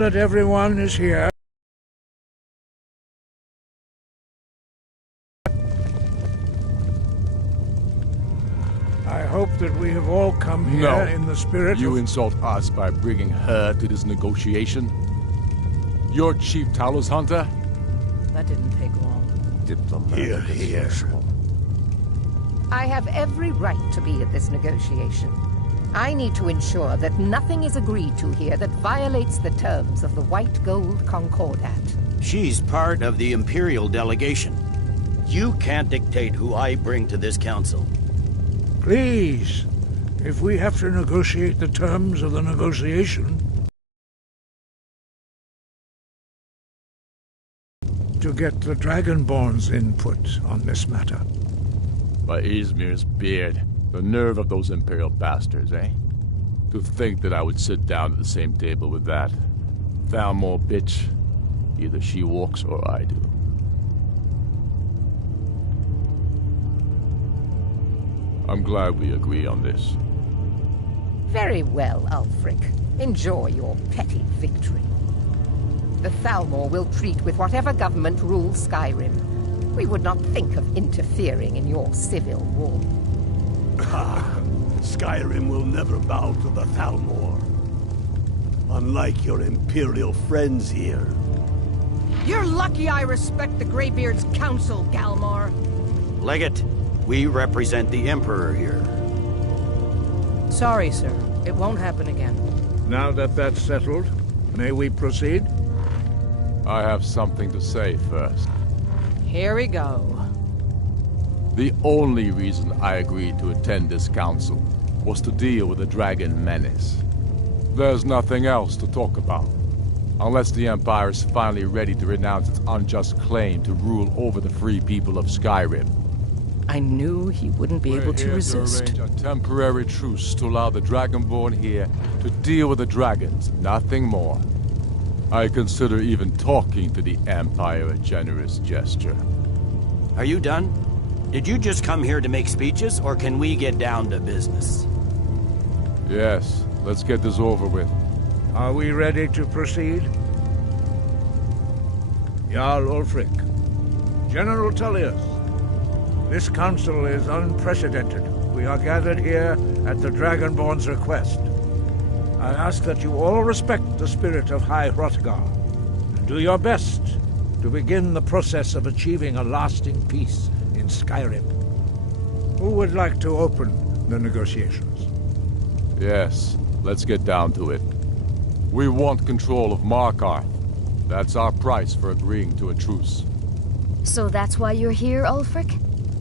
That everyone is here. I hope that we have all come here in the spirit You insult us by bringing her to this negotiation? You're Chief Talos Hunter? That didn't take long. Diplomatic. Here. I have every right to be at this negotiation. I need to ensure that nothing is agreed to here that violates the terms of the White Gold Concordat. She's part of the Imperial delegation. You can't dictate who I bring to this council. Please, if we have to negotiate the terms of the negotiation, to get the Dragonborn's input on this matter. By Izmir's beard, the nerve of those Imperial bastards, eh? To think that I would sit down at the same table with that Thalmor bitch. Either she walks or I do. I'm glad we agree on this. Very well, Ulfric. Enjoy your petty victory. The Thalmor will treat with whatever government rules Skyrim. We would not think of interfering in your civil war. Skyrim will never bow to the Thalmor. Unlike your Imperial friends here. You're lucky I respect the Greybeard's counsel, Galmar. Legate, we represent the Emperor here. Sorry, sir. It won't happen again. Now that that's settled, may we proceed? I have something to say first. Here we go. The only reason I agreed to attend this council was to deal with the dragon menace. There's nothing else to talk about. Unless the Empire is finally ready to renounce its unjust claim to rule over the free people of Skyrim. I knew he wouldn't be able to resist. To arrange a temporary truce to allow the Dragonborn here to deal with the dragons, nothing more. I consider even talking to the Empire a generous gesture. Are you done? Did you just come here to make speeches, or can we get down to business? Yes, let's get this over with. Are we ready to proceed? Jarl Ulfric, General Tullius, this council is unprecedented. We are gathered here at the Dragonborn's request. I ask that you all respect the spirit of High Hrothgar, and do your best to begin the process of achieving a lasting peace in Skyrim. Who would like to open the negotiations? Yes, let's get down to it. We want control of Markarth. That's our price for agreeing to a truce. So that's why you're here, Ulfric?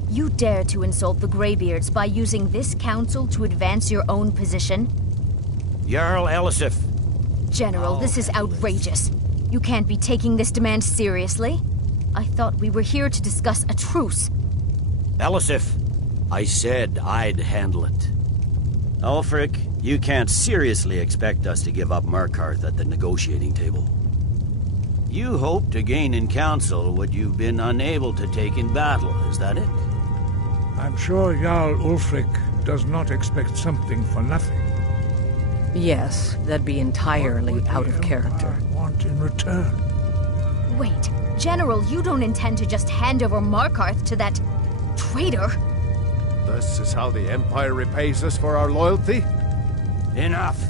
You dare to insult the Greybeards by using this council to advance your own position? Jarl Elisif. General, this is outrageous. You can't be taking this demand seriously. I thought we were here to discuss a truce. Elisif, I said I'd handle it. Ulfric, you can't seriously expect us to give up Markarth at the negotiating table. You hope to gain in council what you've been unable to take in battle, is that it? I'm sure Jarl Ulfric does not expect something for nothing. Yes, that'd be entirely out of character. Want in return? Wait, General, you don't intend to just hand over Markarth to that traitor? This is how the Empire repays us for our loyalty? Enough.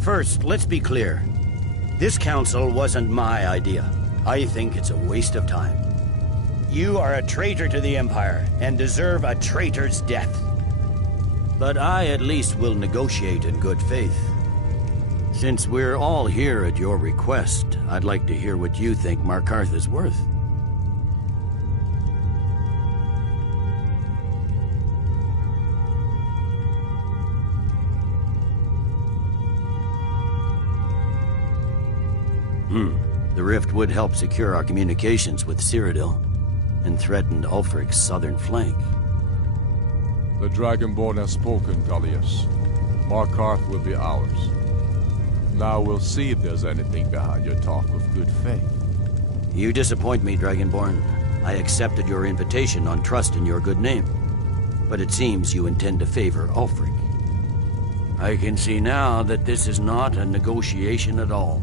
First, let's be clear. This council wasn't my idea. I think it's a waste of time. You are a traitor to the Empire and deserve a traitor's death. But I at least will negotiate in good faith. Since we're all here at your request, I'd like to hear what you think Markarth is worth. The rift would help secure our communications with Cyrodiil and threatened Ulfric's southern flank. The Dragonborn has spoken, Tullius. Markarth will be ours. Now we'll see if there's anything behind your talk of good faith. You disappoint me, Dragonborn. I accepted your invitation on trust in your good name. But it seems you intend to favor Ulfric. I can see now that this is not a negotiation at all.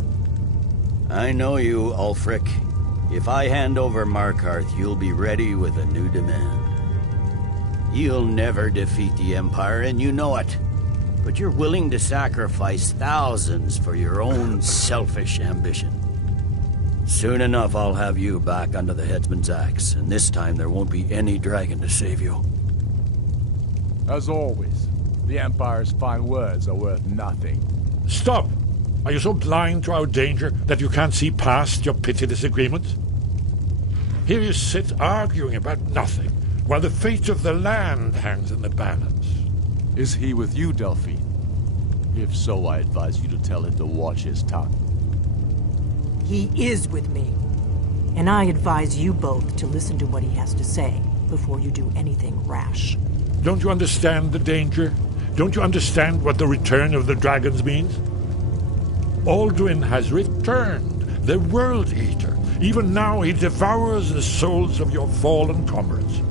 I know you, Ulfric. If I hand over Markarth, you'll be ready with a new demand. You'll never defeat the Empire, and you know it. But you're willing to sacrifice thousands for your own selfish ambition. Soon enough, I'll have you back under the headsman's axe, and this time there won't be any dragon to save you. As always, the Empire's fine words are worth nothing. Stop! Are you so blind to our danger that you can't see past your petty disagreements? Here you sit arguing about nothing, while the fate of the land hangs in the balance. Is he with you, Delphine? If so, I advise you to tell him to watch his tongue. He is with me. And I advise you both to listen to what he has to say before you do anything rash. Don't you understand the danger? Don't you understand what the return of the dragons means? Alduin has returned, the World Eater. Even now he devours the souls of your fallen comrades.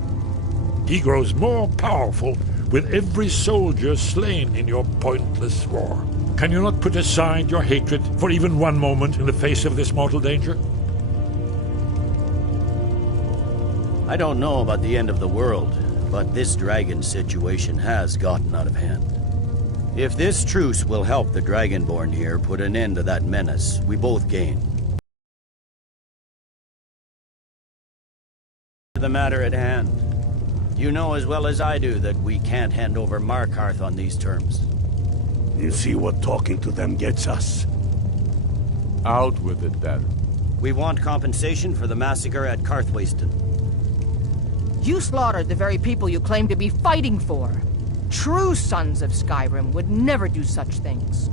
He grows more powerful with every soldier slain in your pointless war. Can you not put aside your hatred for even one moment in the face of this mortal danger? I don't know about the end of the world, but this dragon situation has gotten out of hand. If this truce will help the Dragonborn here put an end to that menace, we both gain. The matter at hand. You know as well as I do that we can't hand over Markarth on these terms. You see what talking to them gets us? Out with it, then. We want compensation for the massacre at Karthwasten. You slaughtered the very people you claim to be fighting for. True sons of Skyrim would never do such things.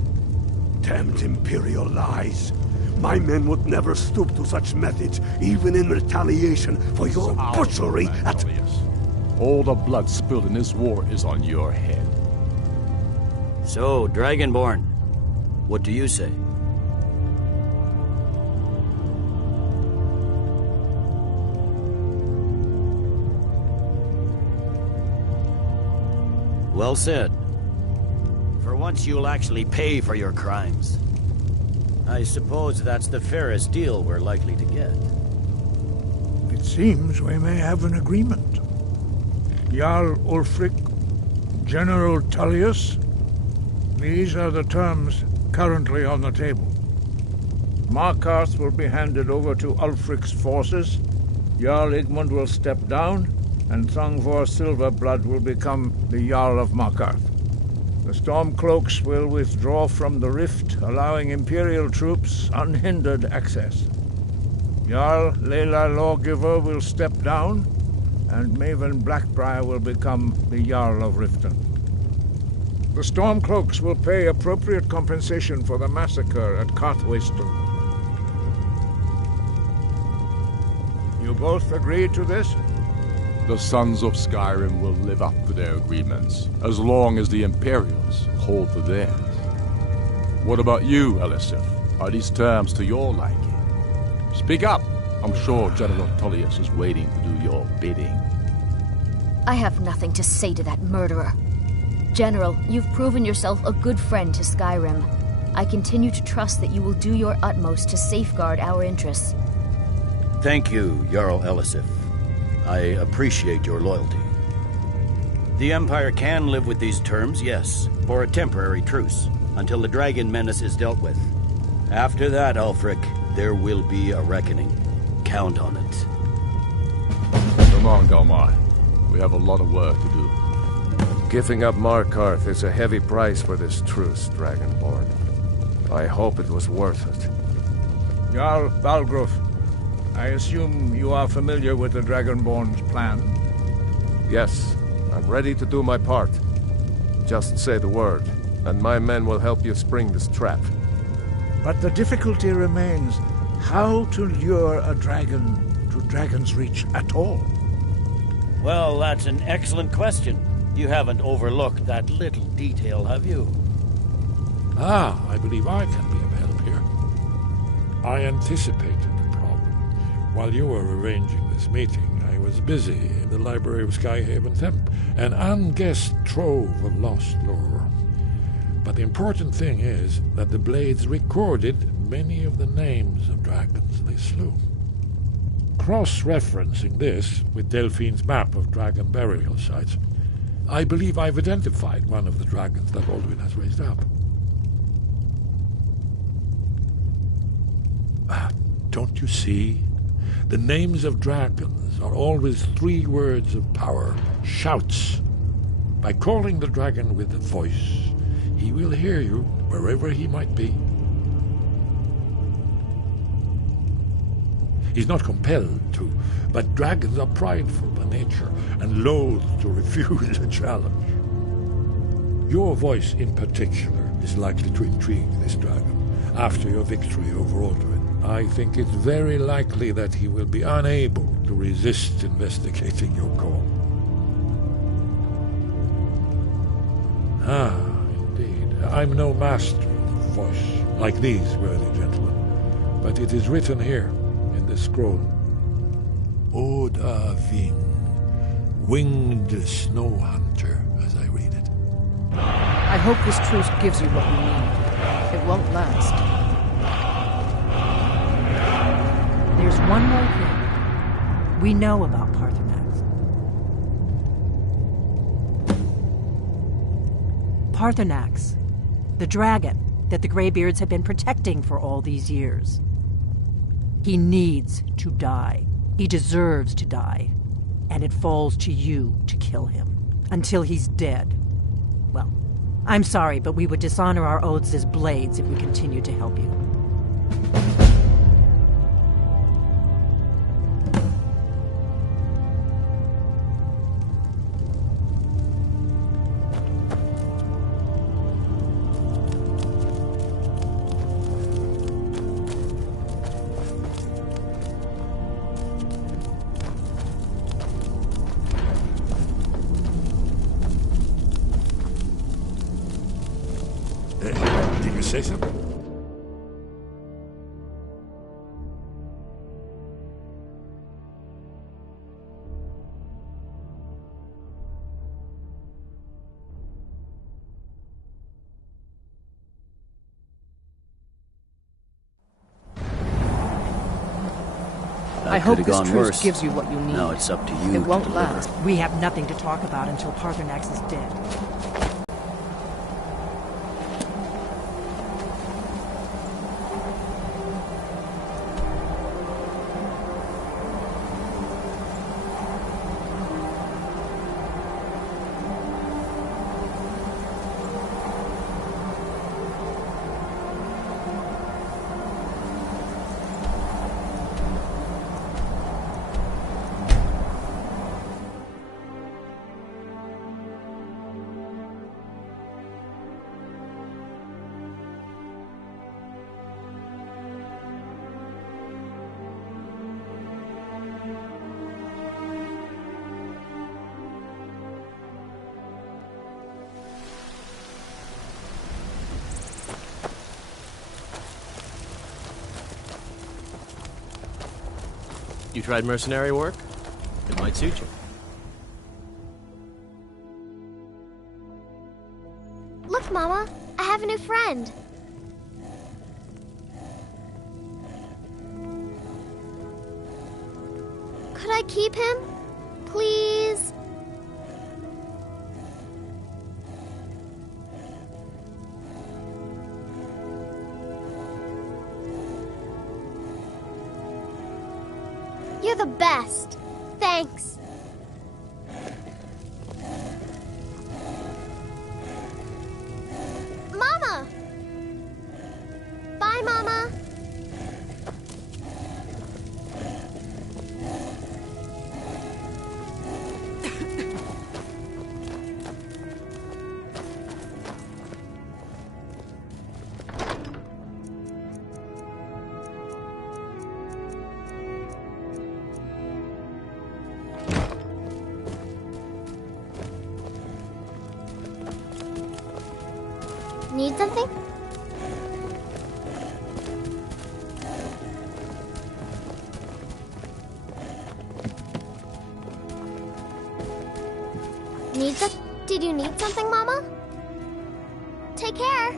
Damned Imperial lies. My men would never stoop to such methods, even in retaliation for your butchery at... All the blood spilled in this war is on your head. So, Dragonborn, what do you say? Well said. For once you'll actually pay for your crimes. I suppose that's the fairest deal we're likely to get. It seems we may have an agreement. Jarl Ulfric, General Tullius, these are the terms currently on the table. Markarth will be handed over to Ulfric's forces, Jarl Igmund will step down, and Thongvor Silverblood will become the Jarl of Markarth. The Stormcloaks will withdraw from the rift, allowing Imperial troops unhindered access. Jarl Leila Lawgiver will step down, and Maven Blackbriar will become the Jarl of Riften. The Stormcloaks will pay appropriate compensation for the massacre at Karthwasten. You both agree to this? The Sons of Skyrim will live up to their agreements, as long as the Imperials hold to theirs. What about you, Elisif? Are these terms to your liking? Speak up! I'm sure General Tullius is waiting to do your bidding. I have nothing to say to that murderer. General, you've proven yourself a good friend to Skyrim. I continue to trust that you will do your utmost to safeguard our interests. Thank you, Jarl Elisif. I appreciate your loyalty. The Empire can live with these terms, yes, for a temporary truce, until the dragon menace is dealt with. After that, Ulfric, there will be a reckoning. Count on it. Come on, Galmar. We have a lot of work to do. Giving up Markarth is a heavy price for this truce, Dragonborn. I hope it was worth it. Jarl Balgruf, I assume you are familiar with the Dragonborn's plan? Yes, I'm ready to do my part. Just say the word, and my men will help you spring this trap. But the difficulty remains how to lure a dragon to Dragon's Reach at all. Well, that's an excellent question. You haven't overlooked that little detail, have you? I believe I can be of help here. I anticipated the problem. While you were arranging this meeting, I was busy in the library of Skyhaven Temp, an unguessed trove of lost lore. But the important thing is that the Blades recorded many of the names of dragons they slew. Cross-referencing this with Delphine's map of dragon burial sites, I believe I've identified one of the dragons that Alduin has raised up. Don't you see? The names of dragons are always 3 words of power, shouts. By calling the dragon with a voice, he will hear you wherever he might be. He's not compelled to, but dragons are prideful by nature and loath to refuse a challenge. Your voice in particular is likely to intrigue this dragon after your victory over Alduin. I think it's very likely that he will be unable to resist investigating your call. Ah, indeed. I'm no master of voice, like these worthy gentlemen, but it is written here in this scroll. Oda Ving, winged snow hunter, as I read it. I hope this truce gives you what you need. It won't last. There's one more thing. We know about Paarthurnax. Paarthurnax, the dragon that the Greybeards have been protecting for all these years. He needs to die. He deserves to die. And it falls to you to kill him. Until he's dead. Well, I'm sorry, but we would dishonor our oaths as blades if we continued to help you. Did you say something? I hope this truce gives you what you need. Now it's up to you. It won't last. We have nothing to talk about until Paarthurnax is dead. You tried mercenary work? It might suit you. Look, Mama, I have a new friend. Could I keep him? Please? You're the best. Thanks. Mama! Bye, Mama. Need something? Did you need something, Mama? Take care.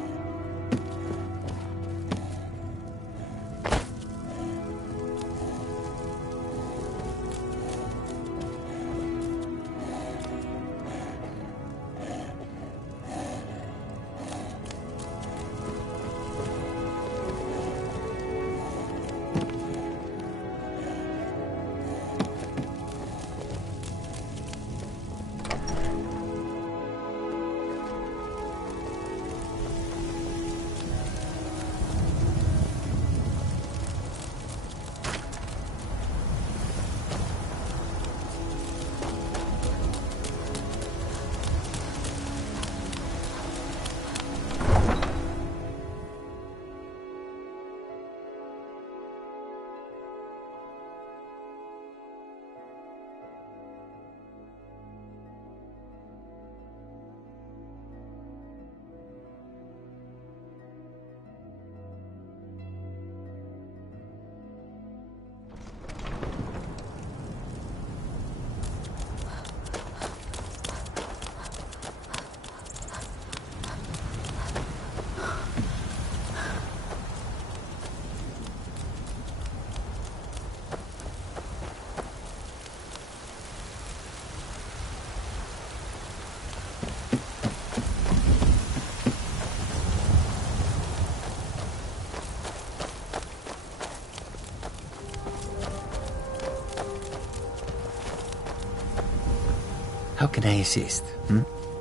How can I assist?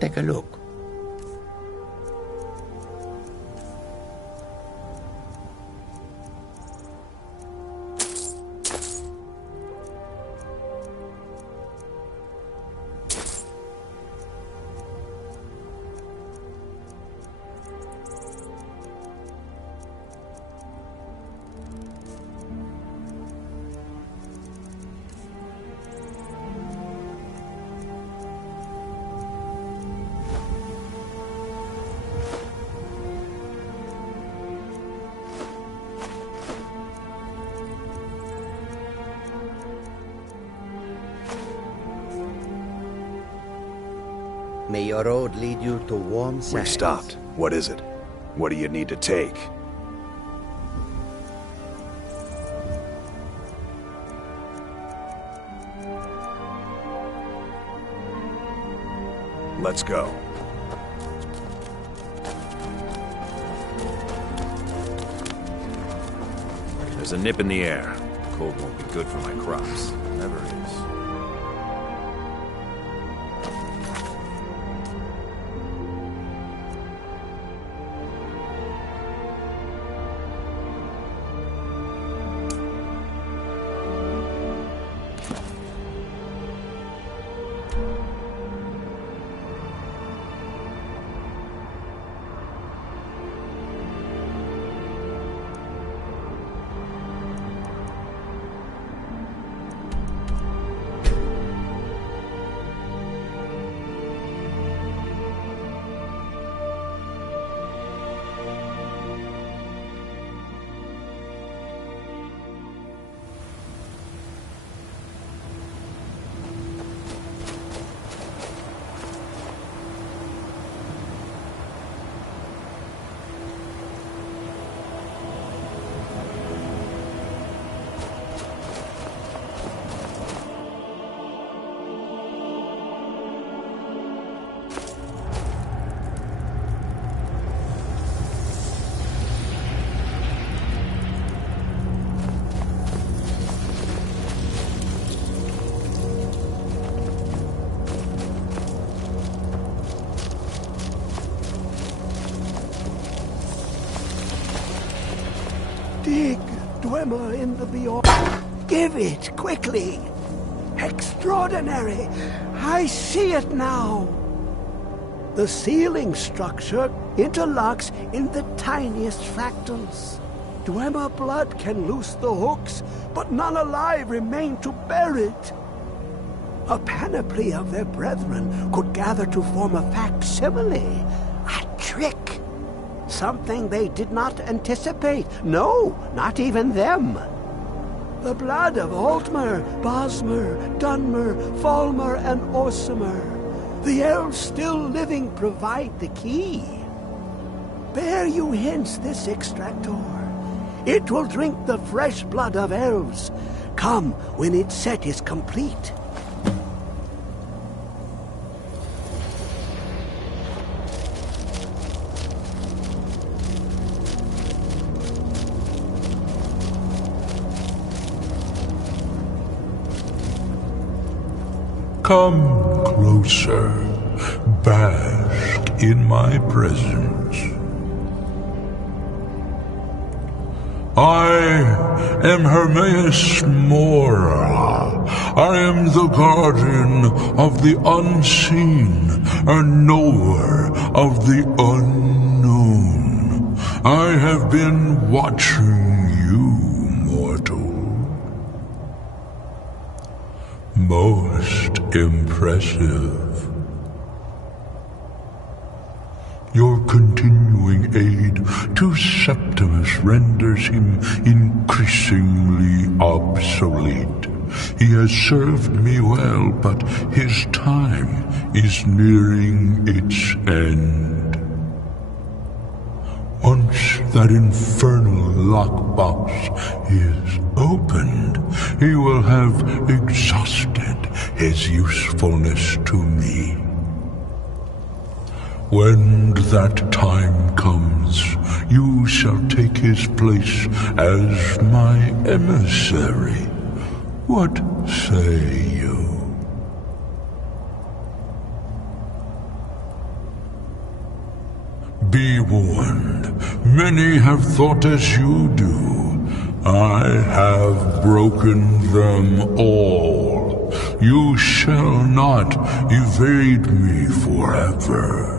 Take a look. May your road lead you to warm sands. We've stopped. What is it? What do you need to take? Let's go. There's a nip in the air. Cold won't be good for my crops. Never is. Dig, Dwemer in the beyond. Give it, quickly. Extraordinary. I see it now. The ceiling structure interlocks in the tiniest fractals. Dwemer blood can loose the hooks, but none alive remain to bear it. A panoply of their brethren could gather to form a facsimile. A trick. Something they did not anticipate. No, not even them. The blood of Altmer, Bosmer, Dunmer, Falmer, and Orsimer. The elves still living provide the key. Bear you hence this extractor. It will drink the fresh blood of elves. Come when its set is complete. Come closer, bask in my presence. I am Hermaeus Mora. I am the guardian of the unseen, a knower of the unknown. I have been watching you, mortal. Most impressive. Your continuing aid to Septimus renders him increasingly obsolete. He has served me well, but his time is nearing its end. Once that infernal lockbox is opened, he will have exhausted his usefulness to me. When that time comes, you shall take his place as my emissary. What say you? Be warned, many have thought as you do. I have broken them all. You shall not evade me forever.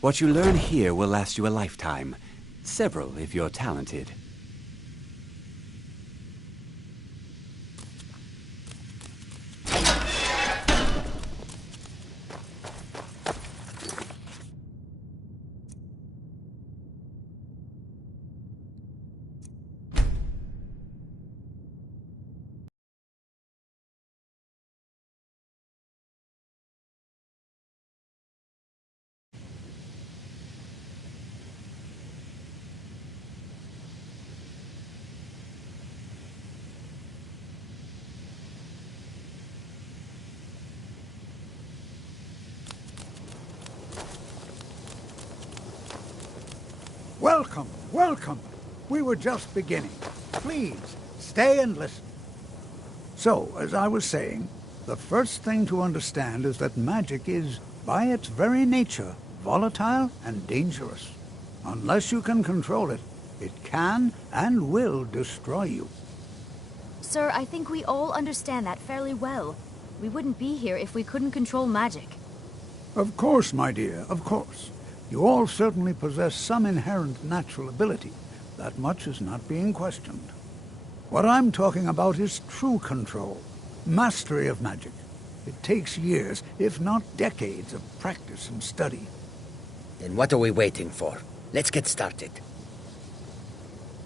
What you learn here will last you a lifetime. Several, if you're talented. Welcome, welcome. We were just beginning. Please, stay and listen. So, as I was saying, the first thing to understand is that magic is, by its very nature, volatile and dangerous. Unless you can control it, it can and will destroy you. Sir, I think we all understand that fairly well. We wouldn't be here if we couldn't control magic. Of course, my dear, of course. You all certainly possess some inherent natural ability. That much is not being questioned. What I'm talking about is true control, mastery of magic. It takes years, if not decades, of practice and study. Then what are we waiting for? Let's get started.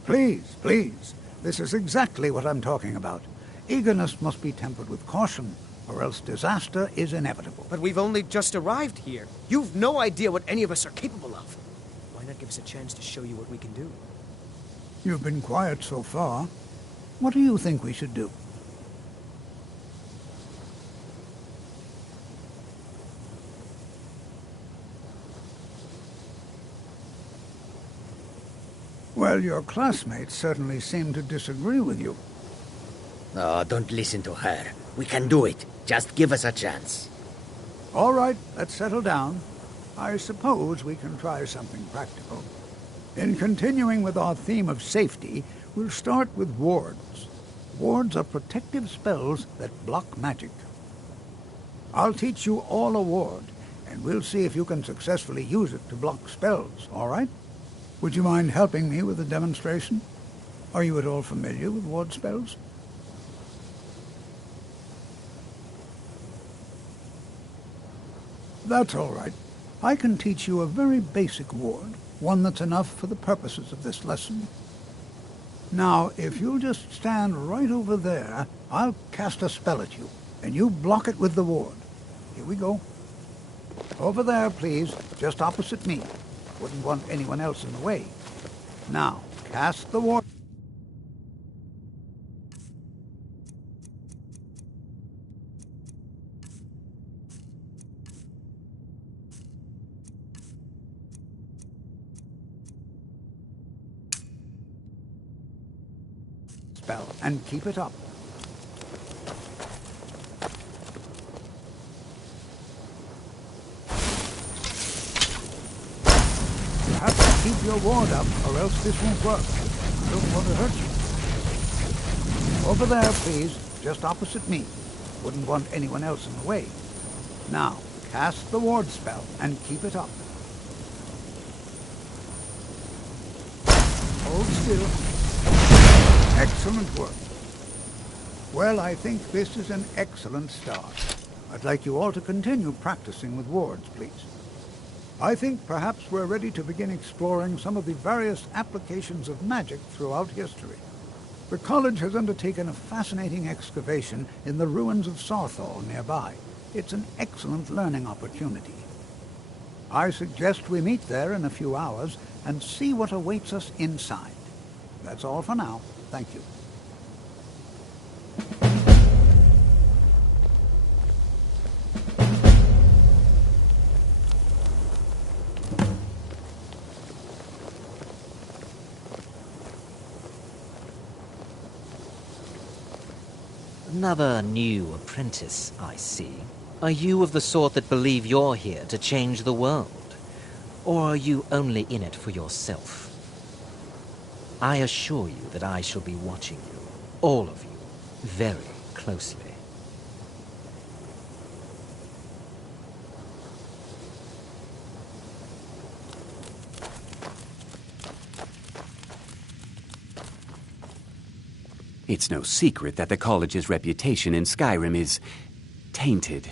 Please, please. This is exactly what I'm talking about. Eagerness must be tempered with caution, or else disaster is inevitable. But we've only just arrived here. You've no idea what any of us are capable of. Why not give us a chance to show you what we can do? You've been quiet so far. What do you think we should do? Well, your classmates certainly seem to disagree with you. Oh, don't listen to her. We can do it. Just give us a chance. All right, let's settle down. I suppose we can try something practical. In continuing with our theme of safety, we'll start with wards. Wards are protective spells that block magic. I'll teach you all a ward, and we'll see if you can successfully use it to block spells, all right? Would you mind helping me with the demonstration? Are you at all familiar with ward spells? That's all right. I can teach you a very basic ward, one that's enough for the purposes of this lesson. Now, if you'll just stand right over there, I'll cast a spell at you, and you block it with the ward. Here we go. Over there, please, just opposite me. Wouldn't want anyone else in the way. Now, cast the ward. Spell, and keep it up. You have to keep your ward up, or else this won't work. I don't want to hurt you. Over there, please, just opposite me. Wouldn't want anyone else in the way. Now, cast the ward spell, and keep it up. Hold still. Excellent work. Well, I think this is an excellent start. I'd like you all to continue practicing with wards, please. I think perhaps we're ready to begin exploring some of the various applications of magic throughout history. The college has undertaken a fascinating excavation in the ruins of Sarthal nearby. It's an excellent learning opportunity. I suggest we meet there in a few hours and see what awaits us inside. That's all for now. Thank you. Another new apprentice, I see. Are you of the sort that believe you're here to change the world? Or are you only in it for yourself? I assure you that I shall be watching you, all of you, very closely. It's no secret that the college's reputation in Skyrim is tainted.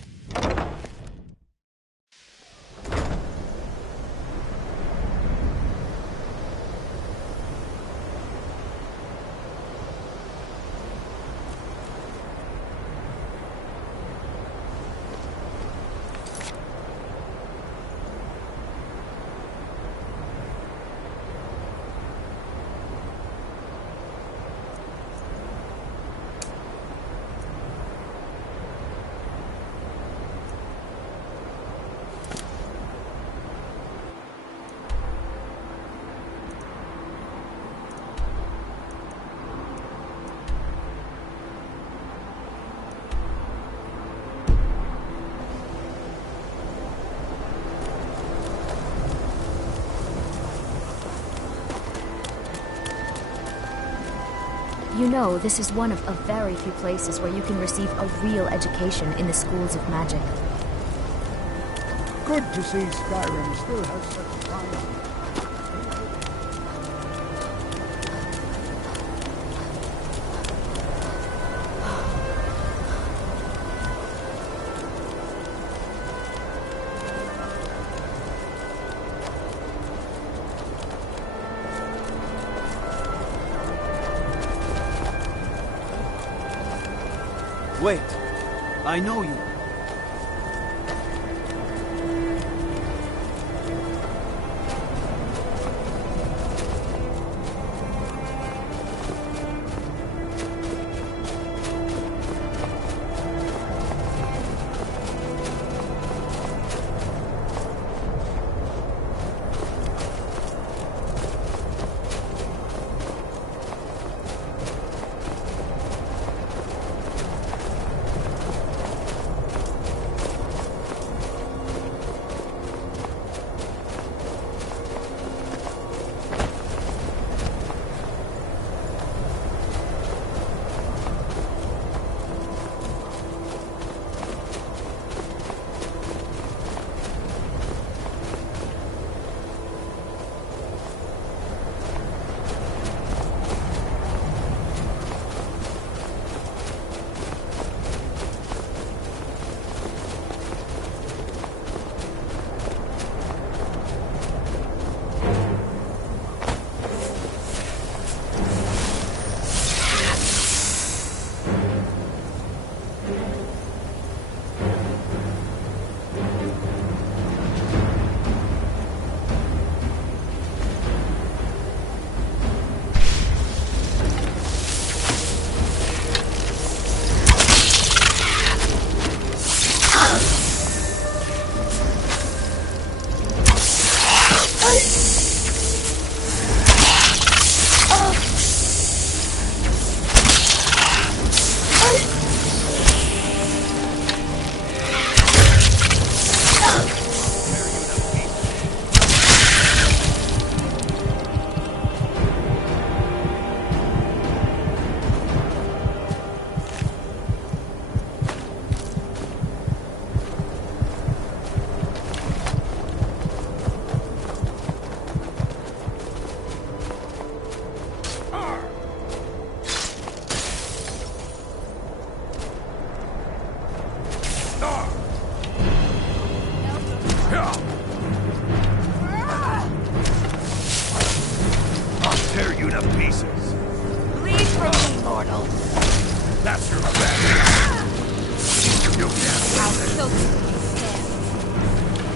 You know, this is one of a very few places where you can receive a real education in the schools of magic. Good to see Skyrim still has such fine... Wait, I know you. pieces. Leave from me, mortal. That's your revenge. You can't I'll win kill this. you instead.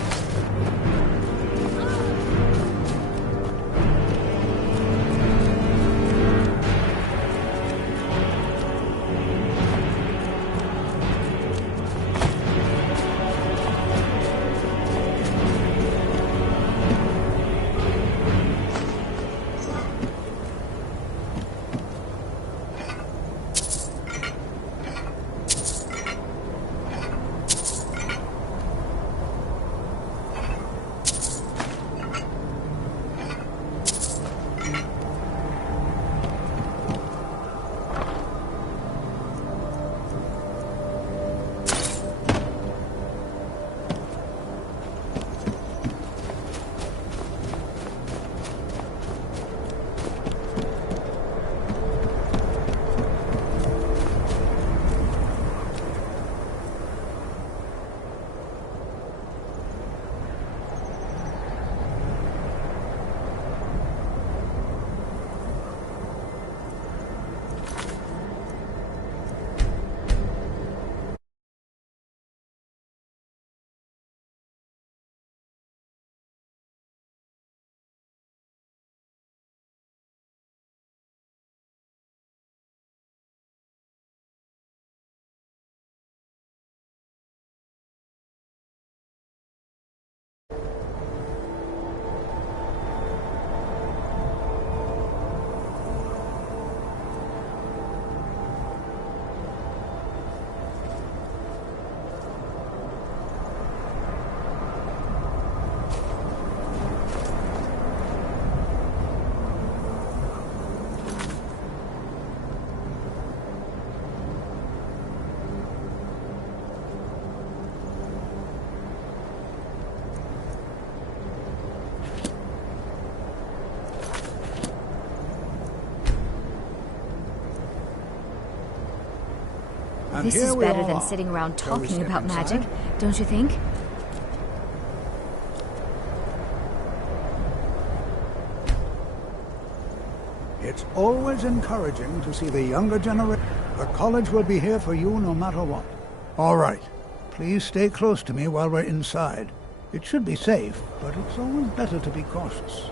And This here is we better all than are. sitting around Shall we talking step about inside? magic, don't you think? It's always encouraging to see the younger generation. The college will be here for you no matter what. All right. Please stay close to me while we're inside. It should be safe, but it's always better to be cautious.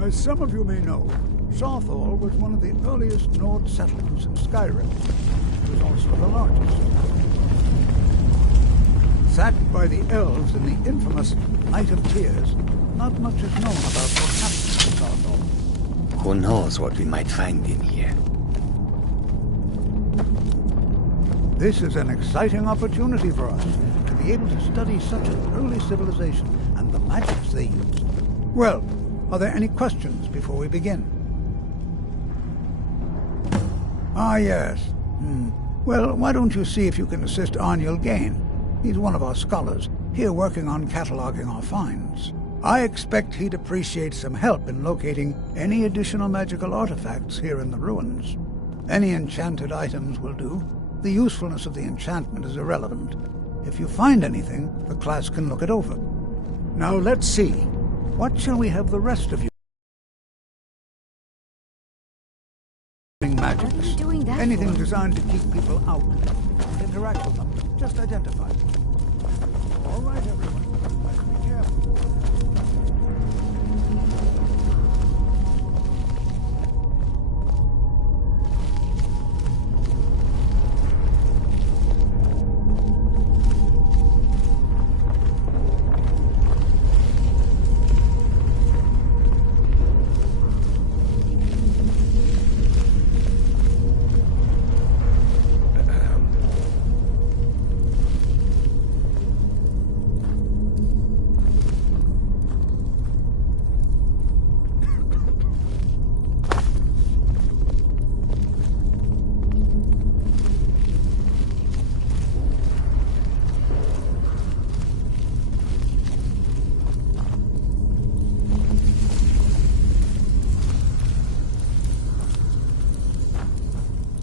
As some of you may know, Southall was one of the earliest Nord settlements in Skyrim. It was also the largest. Sacked by the elves in the infamous Night of Tears, not much is known about what happened to Southall. Who knows what we might find in here? This is an exciting opportunity for us to be able to study such an early civilization and the magics they used. Well, are there any questions before we begin? Ah, yes. Well, why don't you see if you can assist Arniel Gain? He's one of our scholars, here working on cataloging our finds. I expect he'd appreciate some help in locating any additional magical artifacts here in the ruins. Any enchanted items will do. The usefulness of the enchantment is irrelevant. If you find anything, the class can look it over. Now let's see. What shall we have the rest of you? Magics. What are you doing that Anything for? designed to keep people out. Interact with them. Just identify them. All right, everyone. Let's be careful.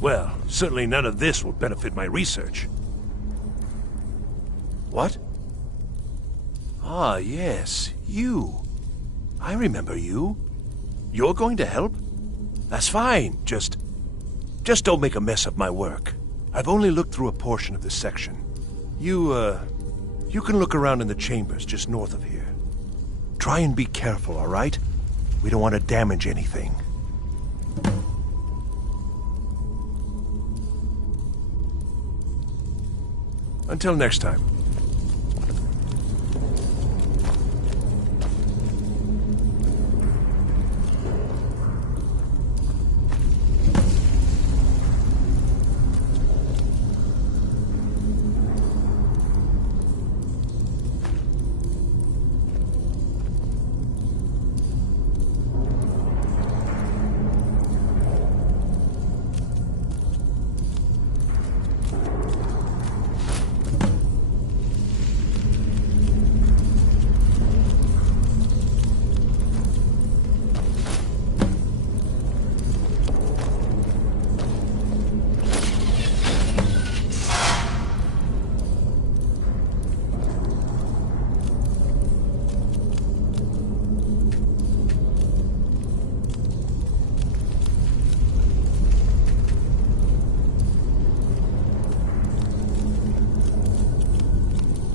Well, certainly none of this will benefit my research. What? Ah, yes, you. I remember you. You're going to help? That's fine. Just don't make a mess of my work. I've only looked through a portion of this section. You can look around in the chambers just north of here. Try and be careful, all right? We don't want to damage anything. Until next time.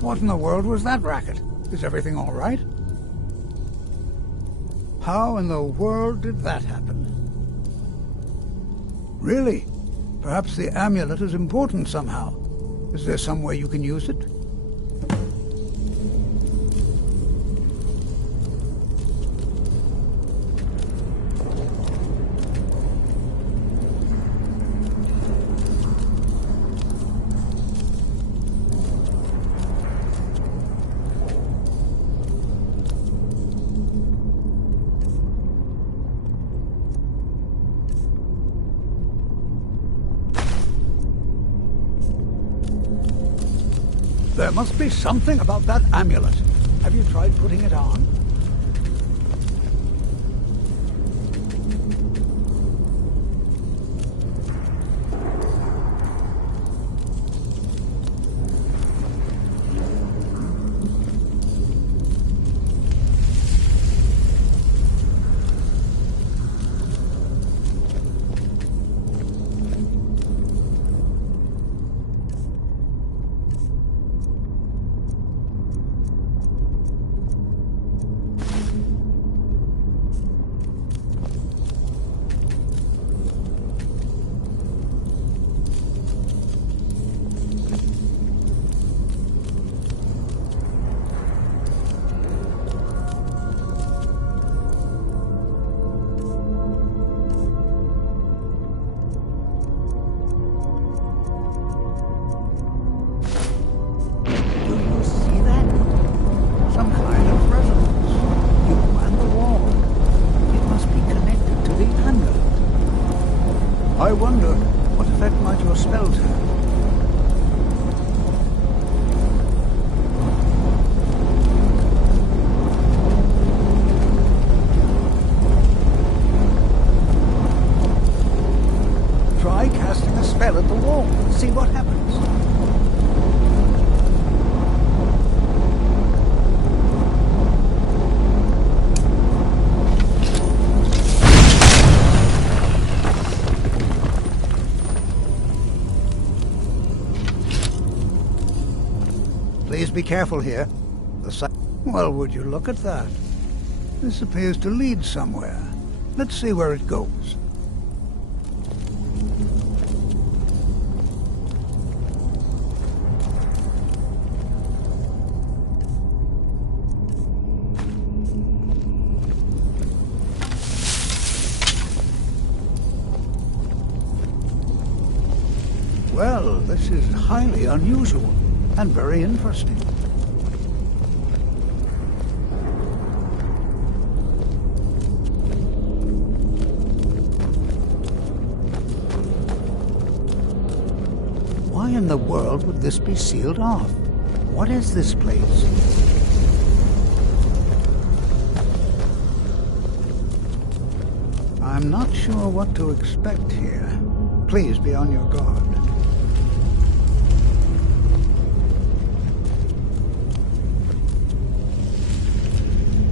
What in the world was that racket? Is everything all right? How in the world did that happen? Really? Perhaps the amulet is important somehow. Is there some way you can use it? There must be something about that amulet. Have you tried putting it on? I wonder, what effect might your spells have? Try casting a spell at the wall and see what happens. Please be careful here. Well, would you look at that? This appears to lead somewhere. Let's see where it goes. Well, this is highly unusual. And very interesting. Why in the world would this be sealed off? What is this place? I'm not sure what to expect here. Please be on your guard.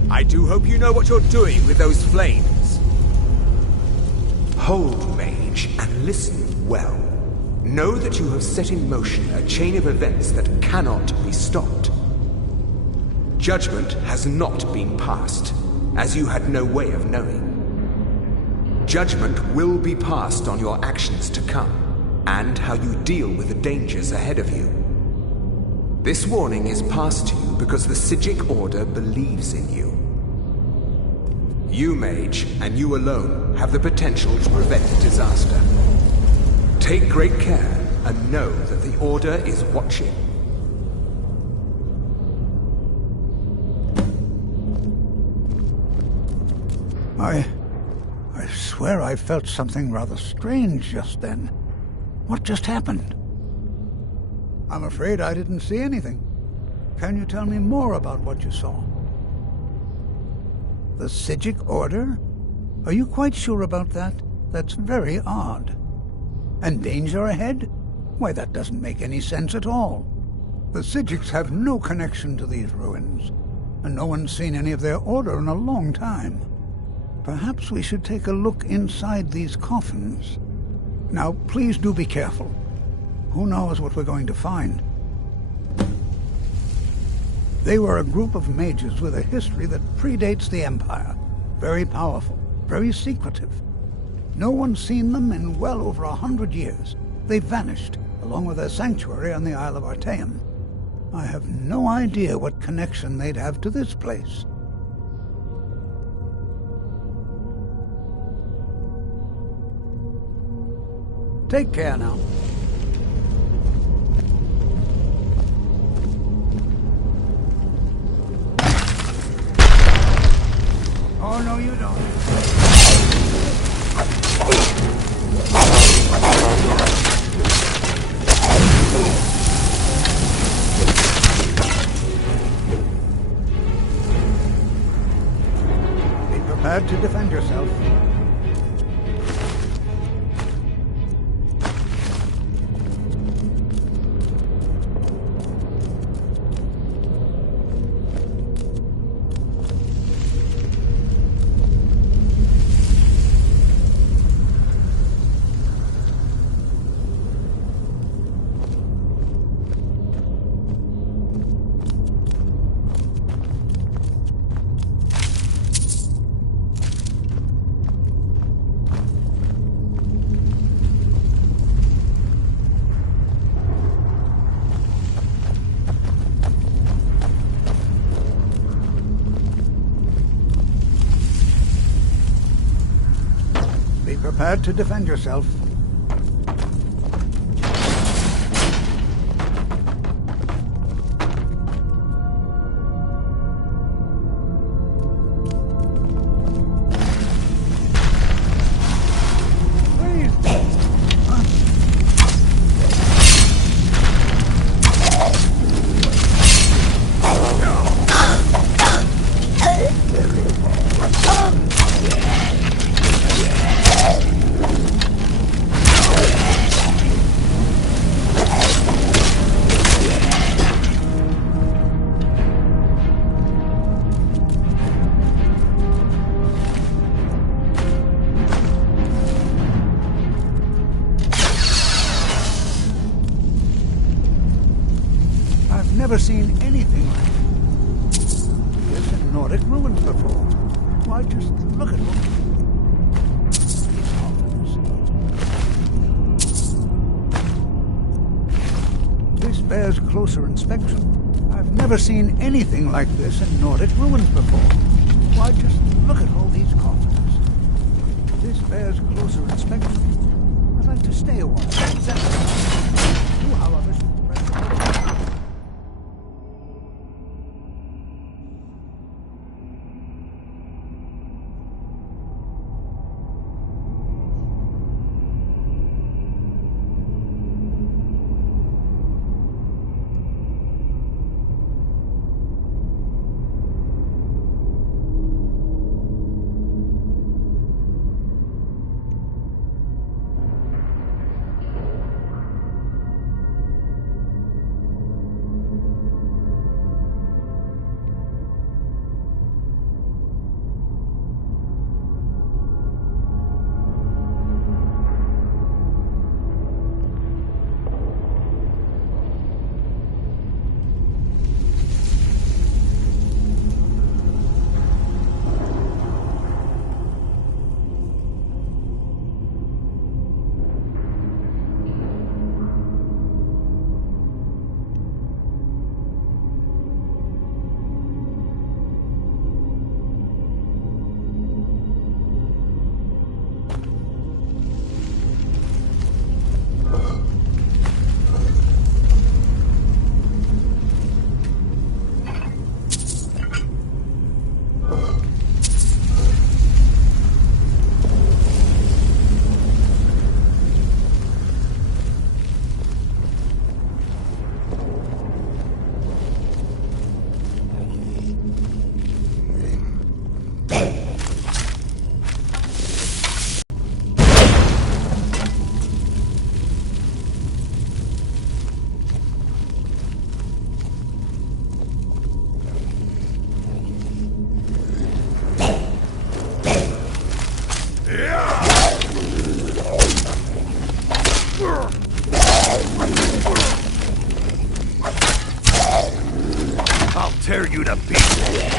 I do hope you know what you're doing with those flames. Hold, mage, and listen well. Know that you have set in motion a chain of events that cannot be stopped. Judgment has not been passed, as you had no way of knowing. Judgment will be passed on your actions to come, and how you deal with the dangers ahead of you. This warning is passed to you because the Psijic Order believes in you. You, mage, and you alone, have the potential to prevent disaster. Take great care, and know that the Order is watching. I swear I felt something rather strange just then. What just happened? I'm afraid I didn't see anything. Can you tell me more about what you saw? The Psijic Order? Are you quite sure about that? That's very odd. And danger ahead? Why, that doesn't make any sense at all. The Psijics have no connection to these ruins, and no one's seen any of their order in a long time. Perhaps we should take a look inside these coffins. Now, please do be careful. Who knows what we're going to find? They were a group of mages with a history that predates the Empire. Very powerful, very secretive. No one's seen them in well over 100 years. They vanished, along with their sanctuary on the Isle of Artaeum. I have no idea what connection they'd have to this place. Take care now. Oh, no, you don't. Be prepared to defend yourself. Prepared to defend yourself. Never seen anything like this in Nordic ruins before. Why, just look at them. This bears closer inspection. I've never seen anything like this in Nordic ruins before. Why, just look at all these coffins. This bears closer inspection. I'd like to stay a while. You, however, should press. I'll tear you to pieces.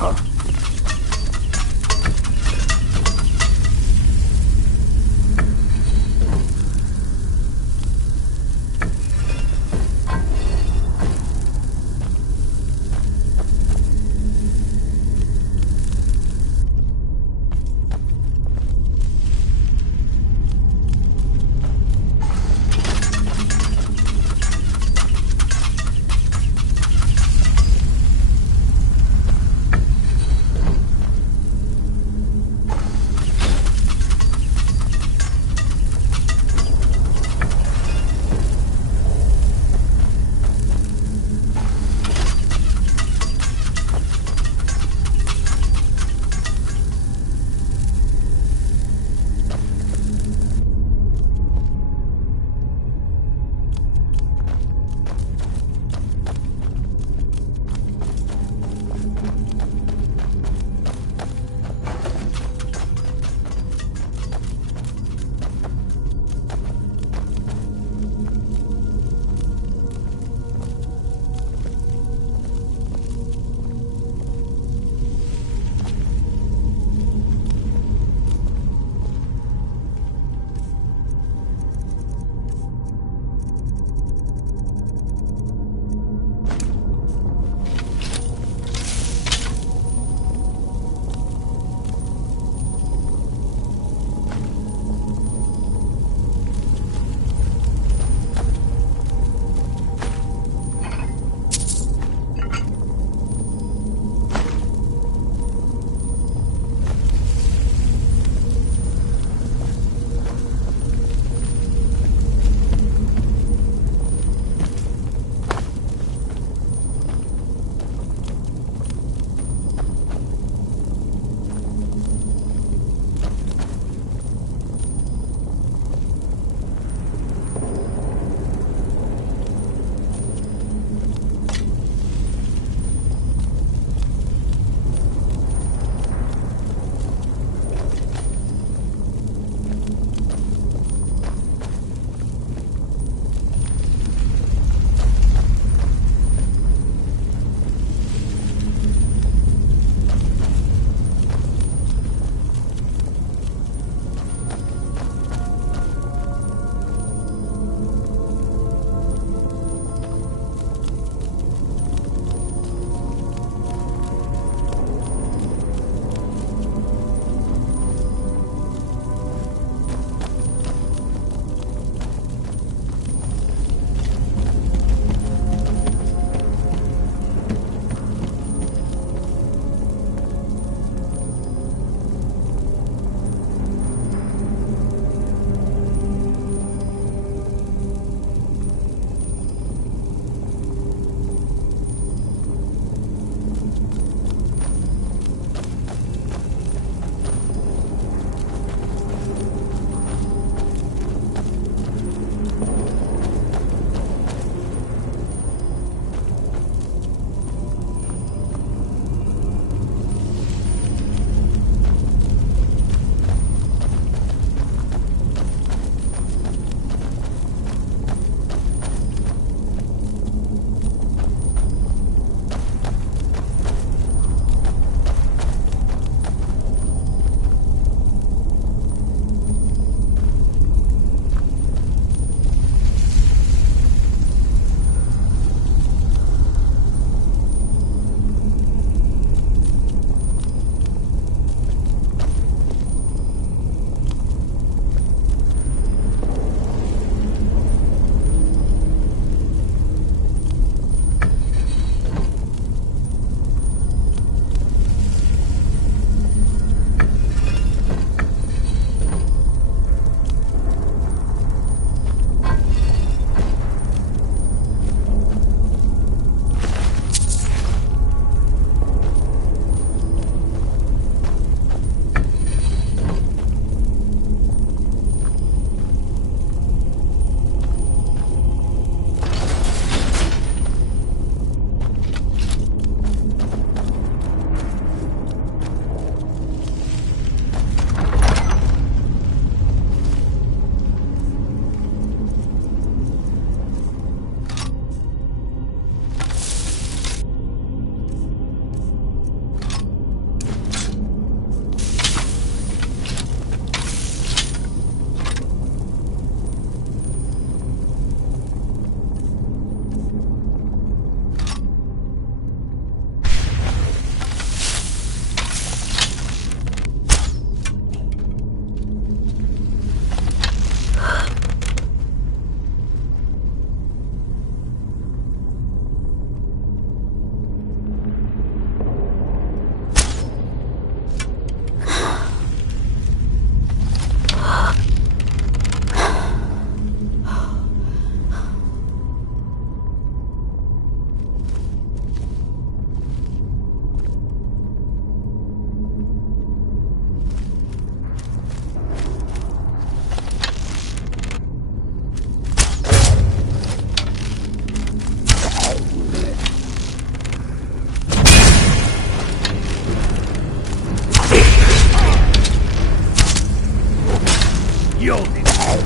Huh?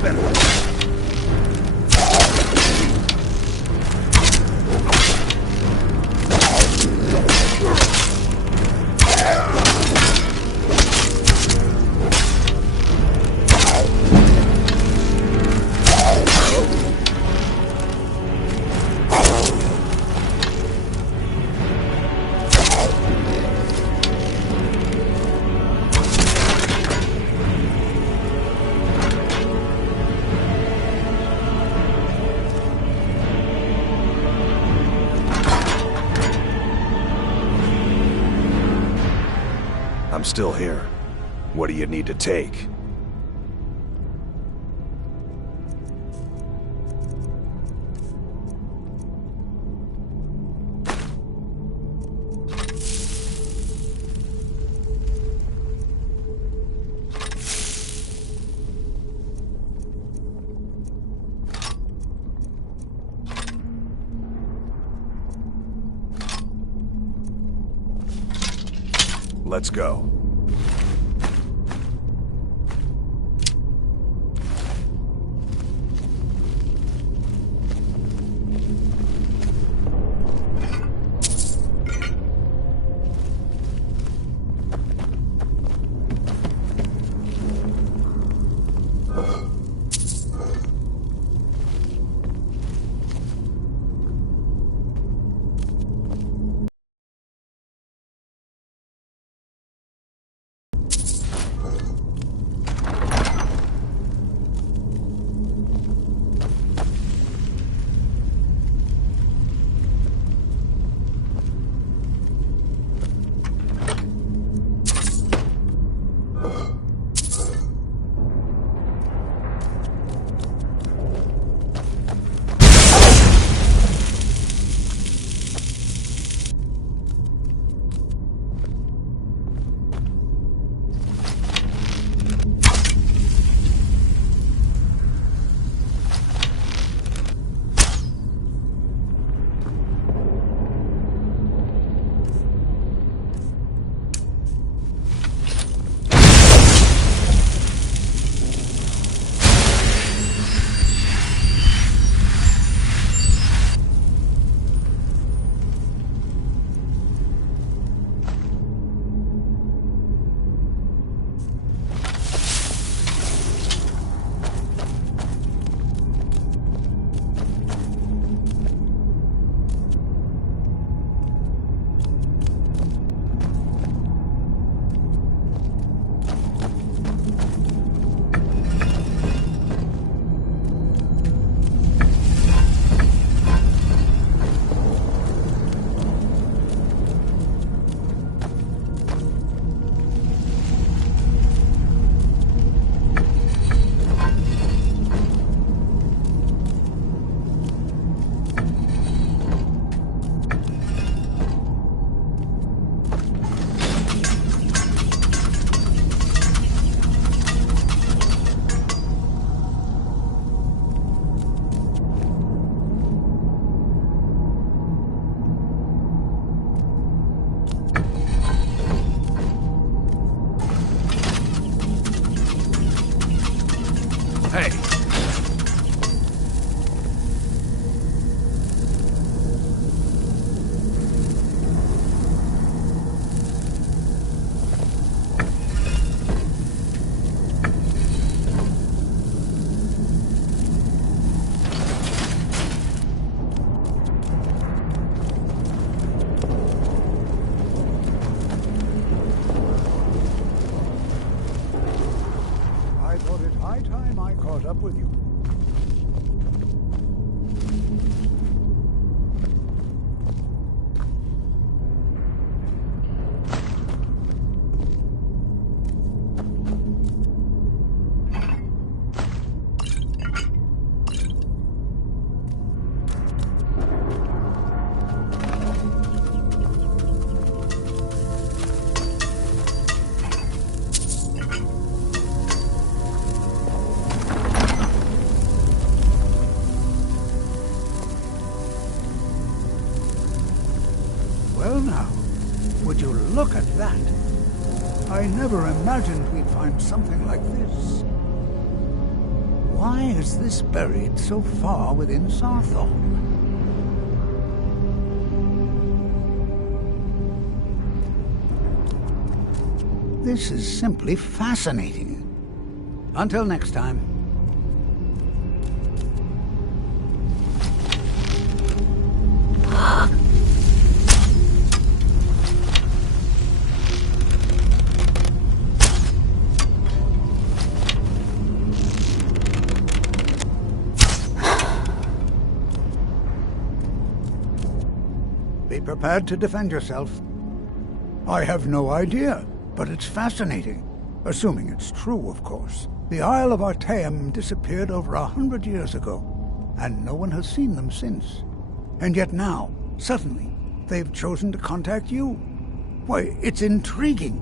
better. I'm still here. What do you need to take? Let's go. Up with you. Well now, would you look at that? I never imagined we'd find something like this. Why is this buried so far within Sarthol? This is simply fascinating. Until next time. Be prepared to defend yourself. I have no idea, but it's fascinating. Assuming it's true, of course. The Isle of Artaeum disappeared over 100 years ago, and no one has seen them since. And yet now, suddenly, they've chosen to contact you. Why, it's intriguing.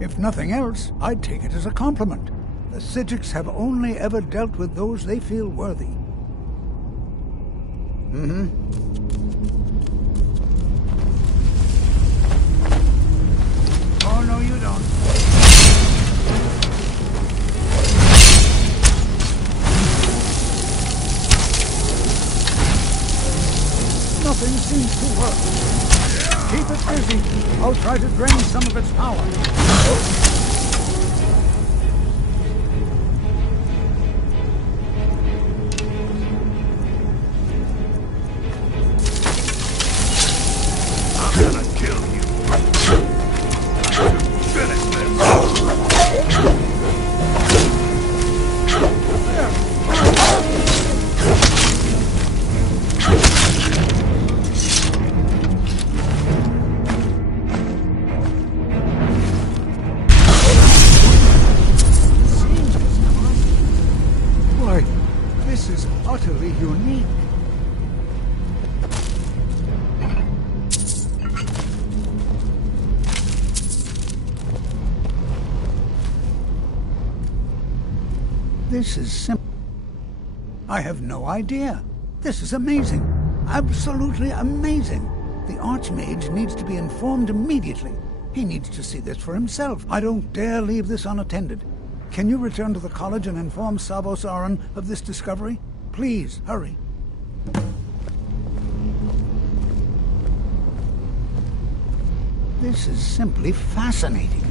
If nothing else, I'd take it as a compliment. The Psijics have only ever dealt with those they feel worthy. Oh, no, you don't. Nothing seems to work. Keep it busy. I'll try to drain some of its power. I'm gonna kill you. Finish this. Why, this is utterly unique. This is simple. I have no idea. This is amazing. Absolutely amazing. The Archmage needs to be informed immediately. He needs to see this for himself. I don't dare leave this unattended. Can you return to the college and inform Savos Aran of this discovery? Please, hurry. This is simply fascinating.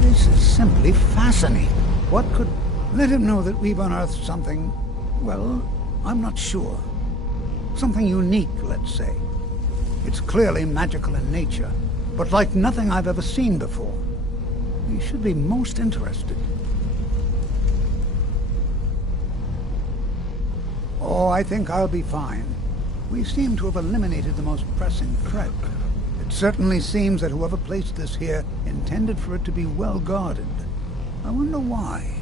This is simply fascinating. What could... Let him know that we've unearthed something... Well, I'm not sure. Something unique, let's say. It's clearly magical in nature, but like nothing I've ever seen before. He should be most interested. Oh, I think I'll be fine. We seem to have eliminated the most pressing threat. It certainly seems that whoever placed this here intended for it to be well guarded. I wonder why.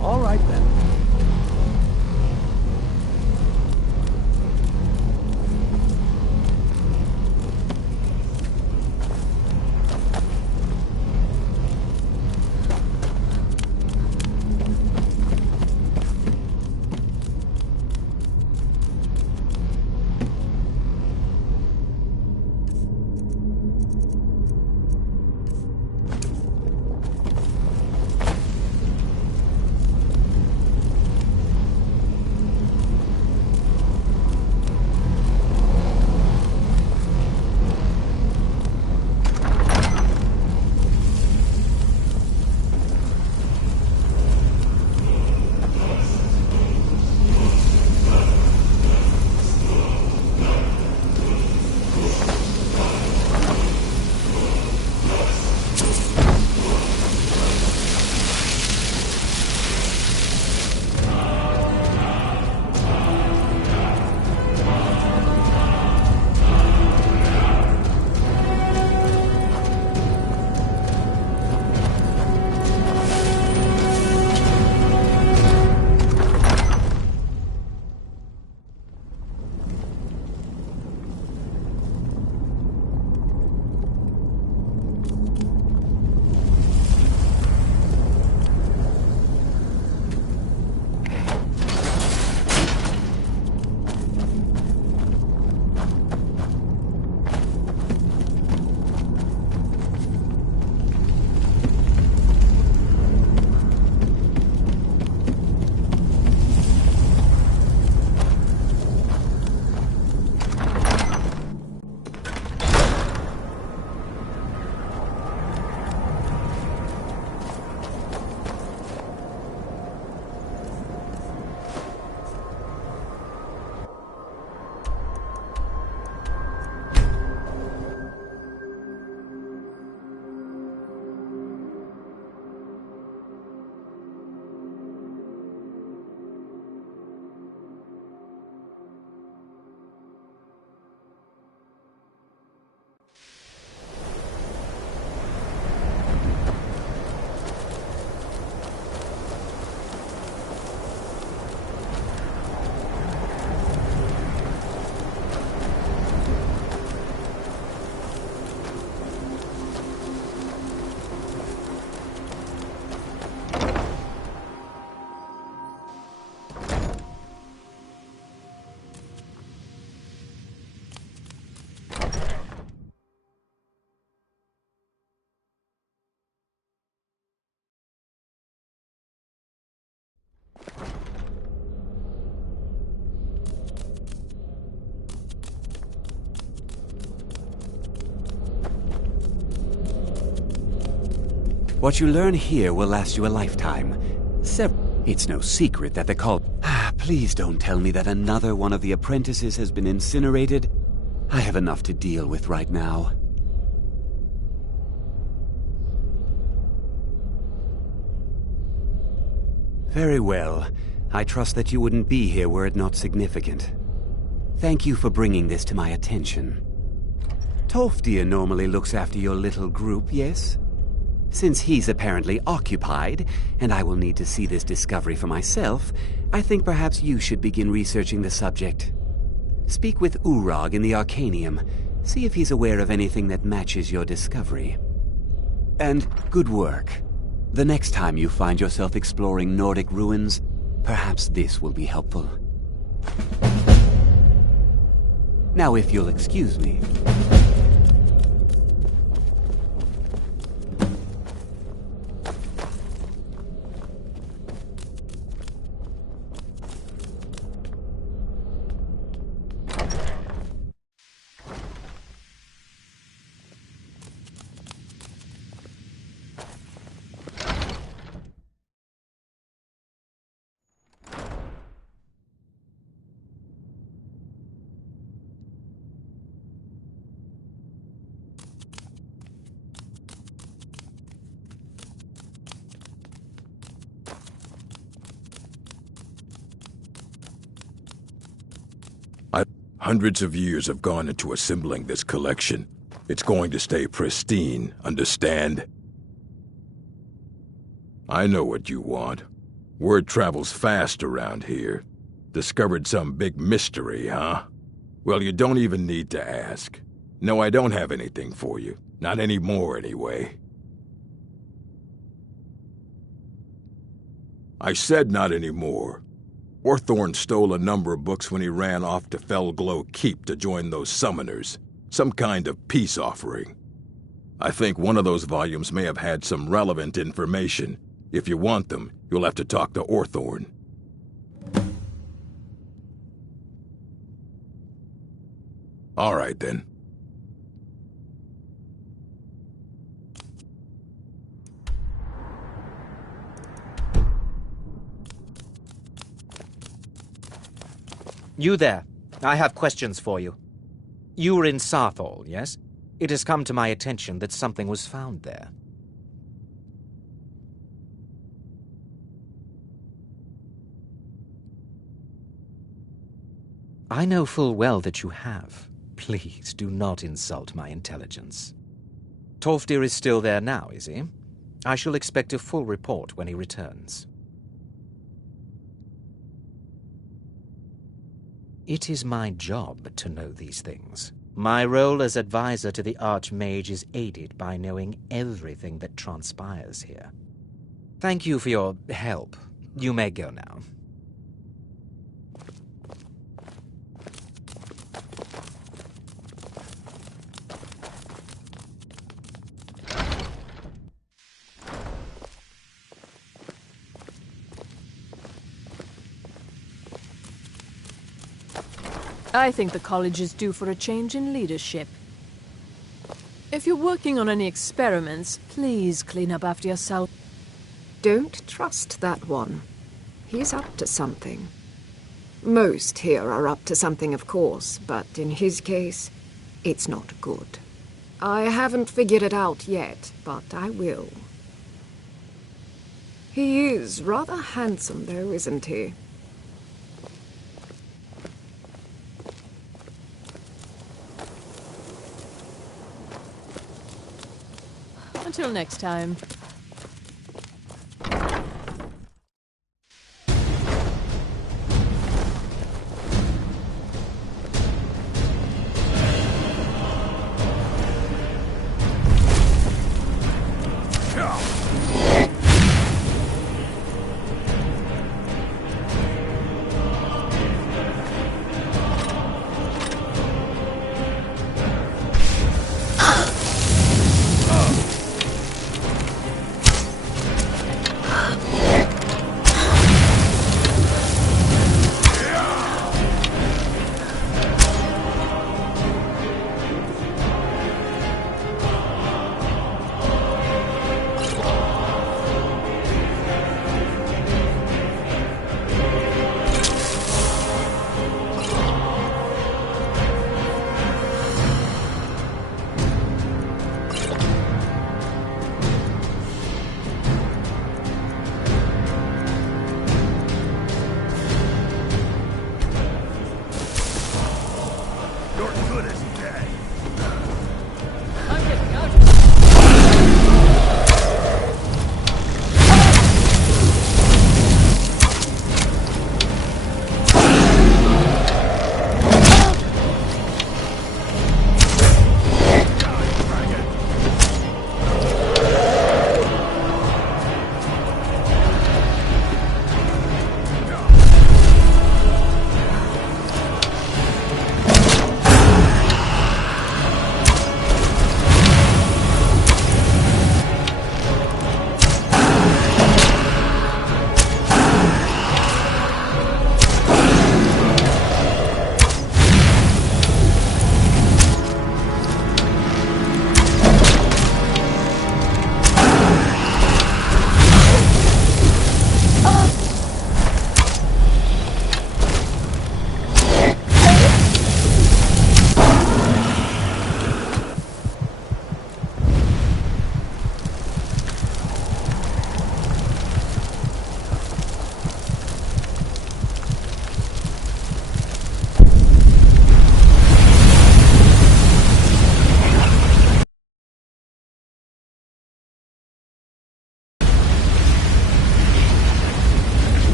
All right, then. What you learn here will last you a lifetime. It's no secret that the cult... Please don't tell me that another one of the apprentices has been incinerated. I have enough to deal with right now. Very well. I trust that you wouldn't be here were it not significant. Thank you for bringing this to my attention. Tolfdir normally looks after your little group, yes? Since he's apparently occupied, and I will need to see this discovery for myself, I think perhaps you should begin researching the subject. Speak with Urag in the Arcanium. See if he's aware of anything that matches your discovery. And good work. The next time you find yourself exploring Nordic ruins, perhaps this will be helpful. Now, if you'll excuse me. Hundreds of years have gone into assembling this collection. It's going to stay pristine, understand? I know what you want. Word travels fast around here. Discovered some big mystery, huh? Well, you don't even need to ask. No, I don't have anything for you. Not anymore, anyway. I said not anymore. Orthorn stole a number of books when he ran off to Felglow Keep to join those summoners. Some kind of peace offering. I think one of those volumes may have had some relevant information. If you want them, you'll have to talk to Orthorn. All right, then. You there. I have questions for you. You were in Sarthal, yes? It has come to my attention that something was found there. I know full well that you have. Please do not insult my intelligence. Tolfdir is still there now, is he? I shall expect a full report when he returns. It is my job to know these things. My role as advisor to the Archmage is aided by knowing everything that transpires here. Thank you for your help. You may go now. I think the college is due for a change in leadership. If you're working on any experiments, please clean up after yourself. Don't trust that one. He's up to something. Most here are up to something, of course, but in his case, it's not good. I haven't figured it out yet, but I will. He is rather handsome, though, isn't he? Until next time.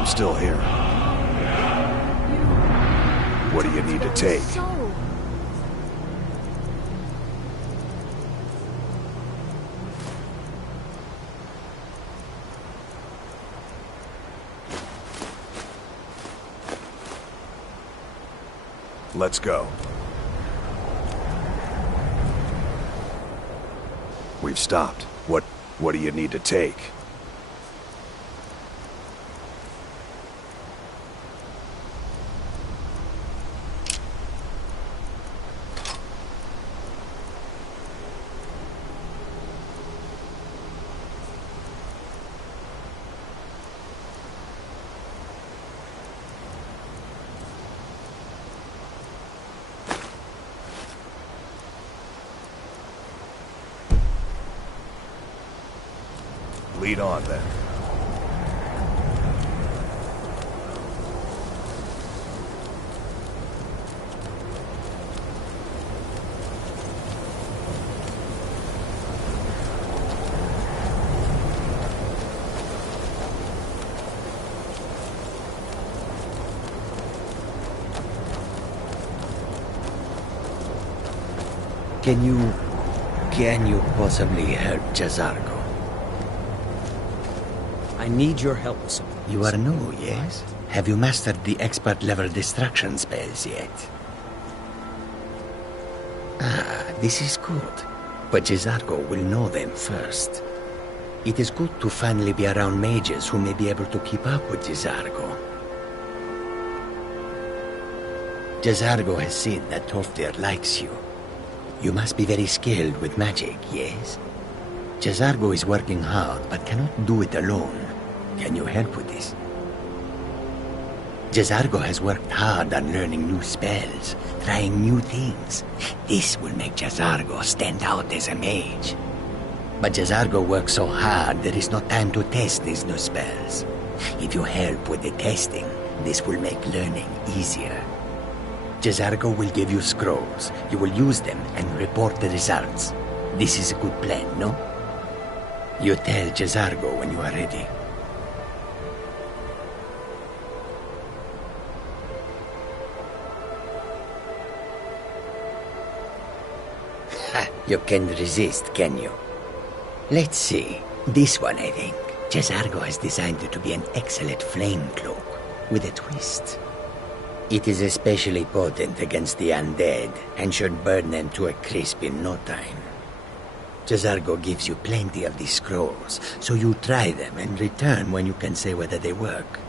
I'm still here. What do you need to take? Let's go. We've stopped. What do you need to take? Lead on, then. Can you possibly help Jazargo? I need your help with something. You are new, yes? Have you mastered the expert-level distraction spells yet? Ah, this is good. But Jazargo will know them first. It is good to finally be around mages who may be able to keep up with Jazargo. Jazargo has seen that Toftir likes you. You must be very skilled with magic, yes? Jazargo is working hard, but cannot do it alone. Can you help with this? Jazargo has worked hard on learning new spells, trying new things. This will make Jazargo stand out as a mage. But Jazargo works so hard, there is no time to test these new spells. If you help with the testing, this will make learning easier. Jazargo will give you scrolls. You will use them and report the results. This is a good plan, no? You tell Jazargo when you are ready. You can't resist, can you? Let's see. This one, I think. Jazargo has designed it to be an excellent flame cloak, with a twist. It is especially potent against the undead, and should burn them to a crisp in no time. Jazargo gives you plenty of these scrolls, so you try them and return when you can say whether they work.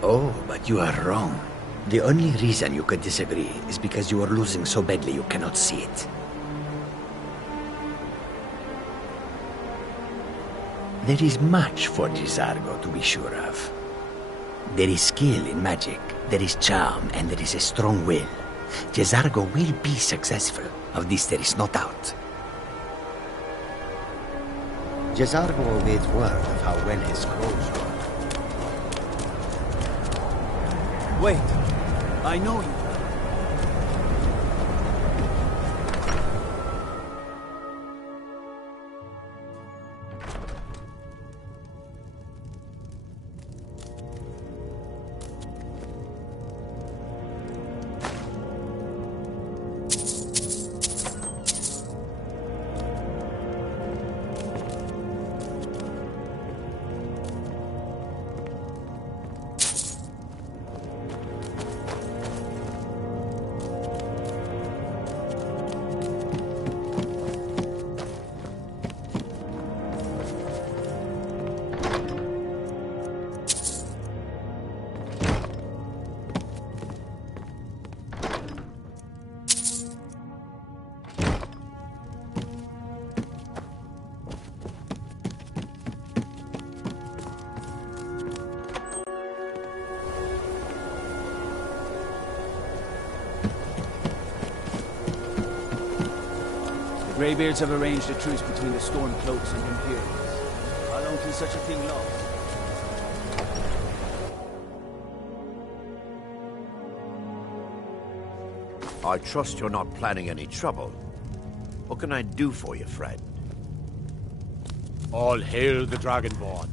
Oh, but you are wrong. The only reason you could disagree is because you are losing so badly you cannot see it. There is much for Jazargo to be sure of. There is skill in magic, there is charm, and there is a strong will. Jazargo will be successful. Of this there is no doubt. Jazargo awaits word of how well his scrolls work. Wait, I know you. Greybeards have arranged a truce between the Stormcloaks and Imperials. How long can such a thing last? I trust you're not planning any trouble. What can I do for you, friend? All hail the Dragonborn.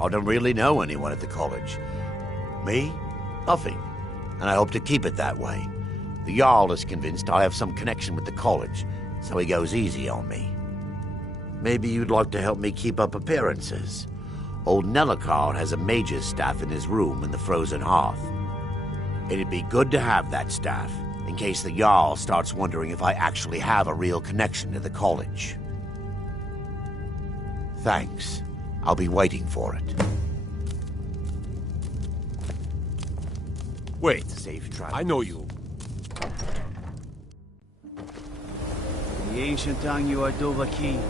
I don't really know anyone at the college. Me? Nothing. And I hope to keep it that way. The Jarl is convinced I have some connection with the college, so he goes easy on me. Maybe you'd like to help me keep up appearances. Old Nellakar has a mage's staff in his room in the frozen hearth. It'd be good to have that staff, in case the Jarl starts wondering if I actually have a real connection to the college. Thanks. I'll be waiting for it. Wait, safe travel. I know you. The ancient Angu are Dovahkiin,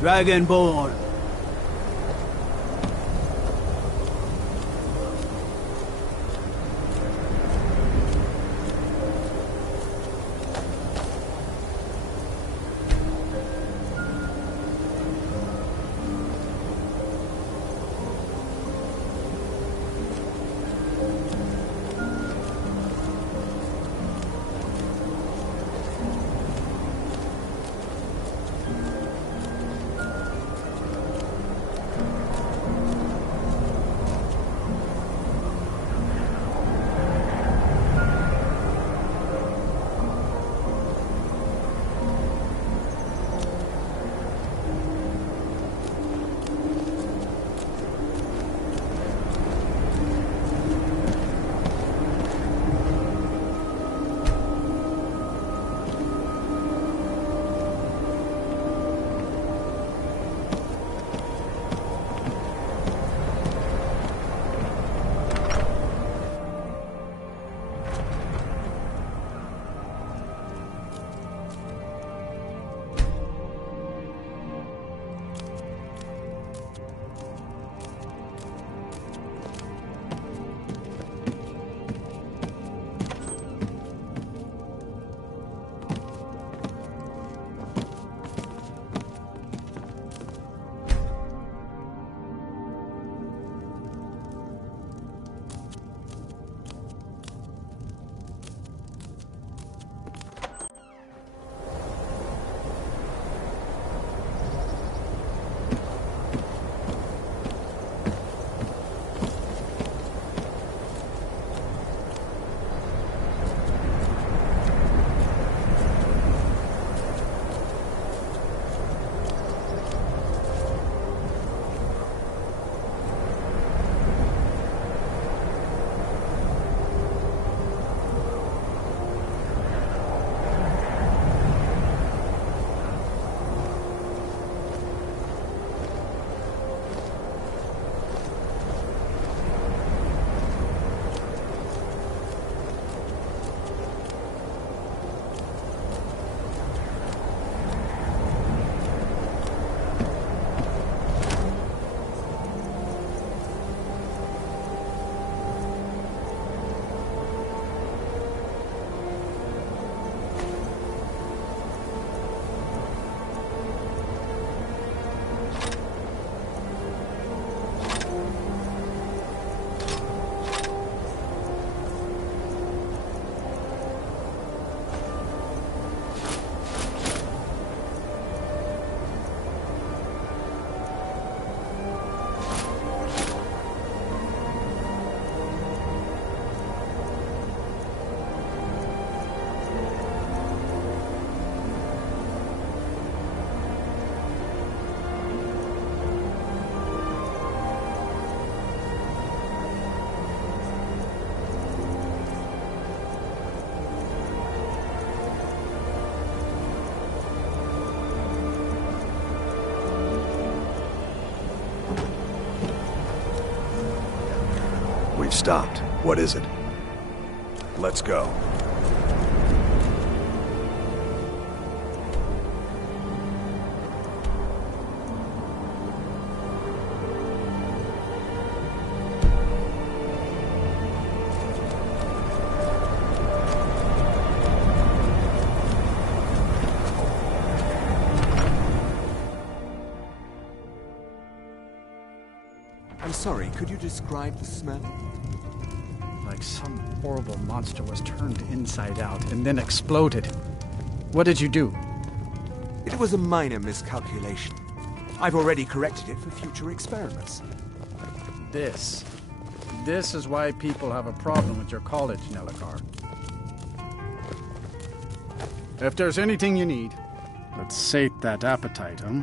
Dragonborn. stopped. What is it? Let's go. I'm sorry, could you describe the smell? Like some horrible monster was turned inside out and then exploded. What did you do? It was a minor miscalculation. I've already corrected it for future experiments. This is why people have a problem with your college, Nelligar. If there's anything you need, let's sate that appetite, huh?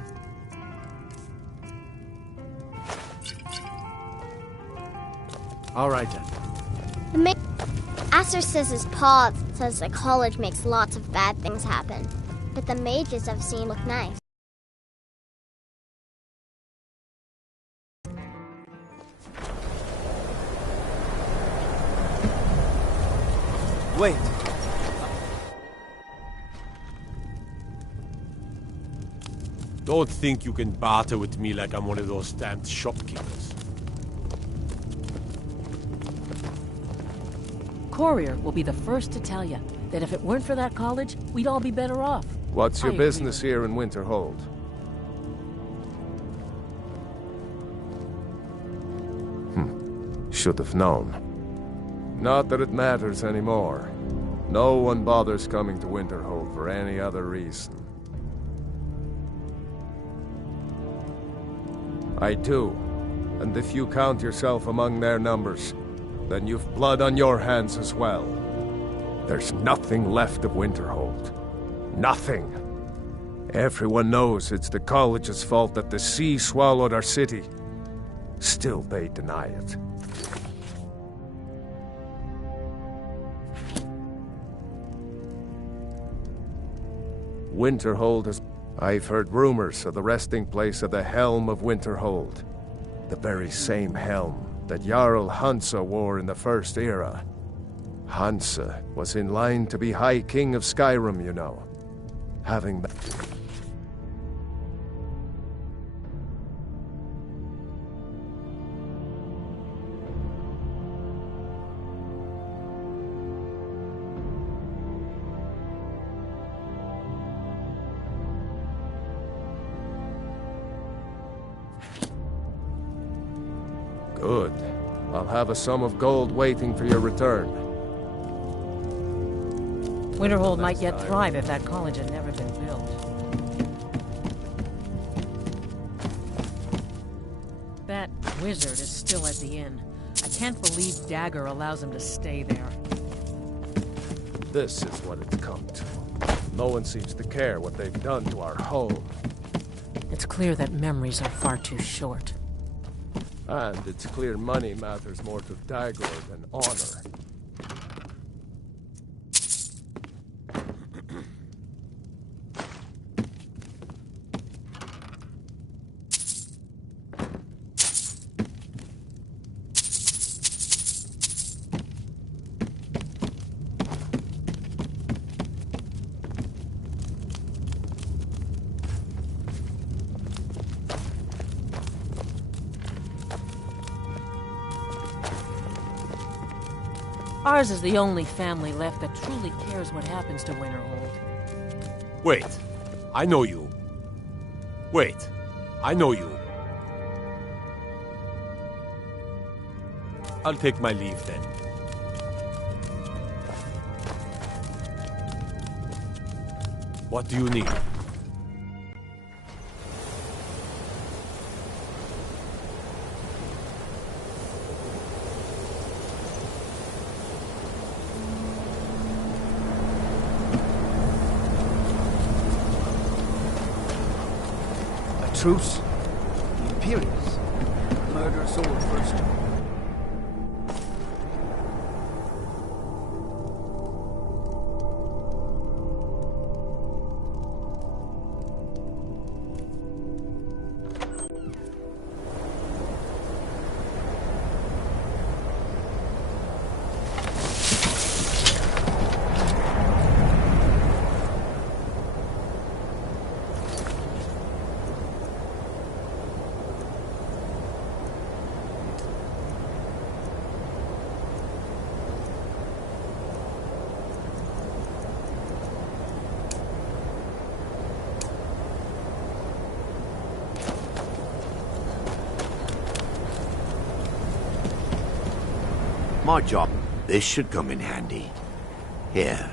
All right, then. Aster says his pa says the college makes lots of bad things happen, but the mages I've seen look nice. Wait. Don't think you can barter with me like I'm one of those damned shopkeepers. Courier will be the first to tell you that if it weren't for that college, we'd all be better off. What's your business here in Winterhold? Should have known. Not that it matters anymore. No one bothers coming to Winterhold for any other reason. I do. And if you count yourself among their numbers, then you've blood on your hands as well. There's nothing left of Winterhold. Nothing. Everyone knows it's the college's fault that the sea swallowed our city. Still they deny it. Winterhold has... I've heard rumors of the resting place of the Helm of Winterhold. The very same helm that Jarl Hansa wore in the First Era. Hansa was in line to be High King of Skyrim, you know. Having that... Good. I'll have a sum of gold waiting for your return. Winterhold might yet thrive if that college had never been built. That wizard is still at the inn. I can't believe Dagger allows him to stay there. This is what it's come to. No one seems to care what they've done to our home. It's clear that memories are far too short. And it's clear money matters more to Dagor than honor. Ours is the only family left that truly cares what happens to Winterhold. Wait. I know you. Wait. I know you. I'll take my leave then. What do you need? Truce? The Imperials? Murder us all first. my job. This should come in handy. Here,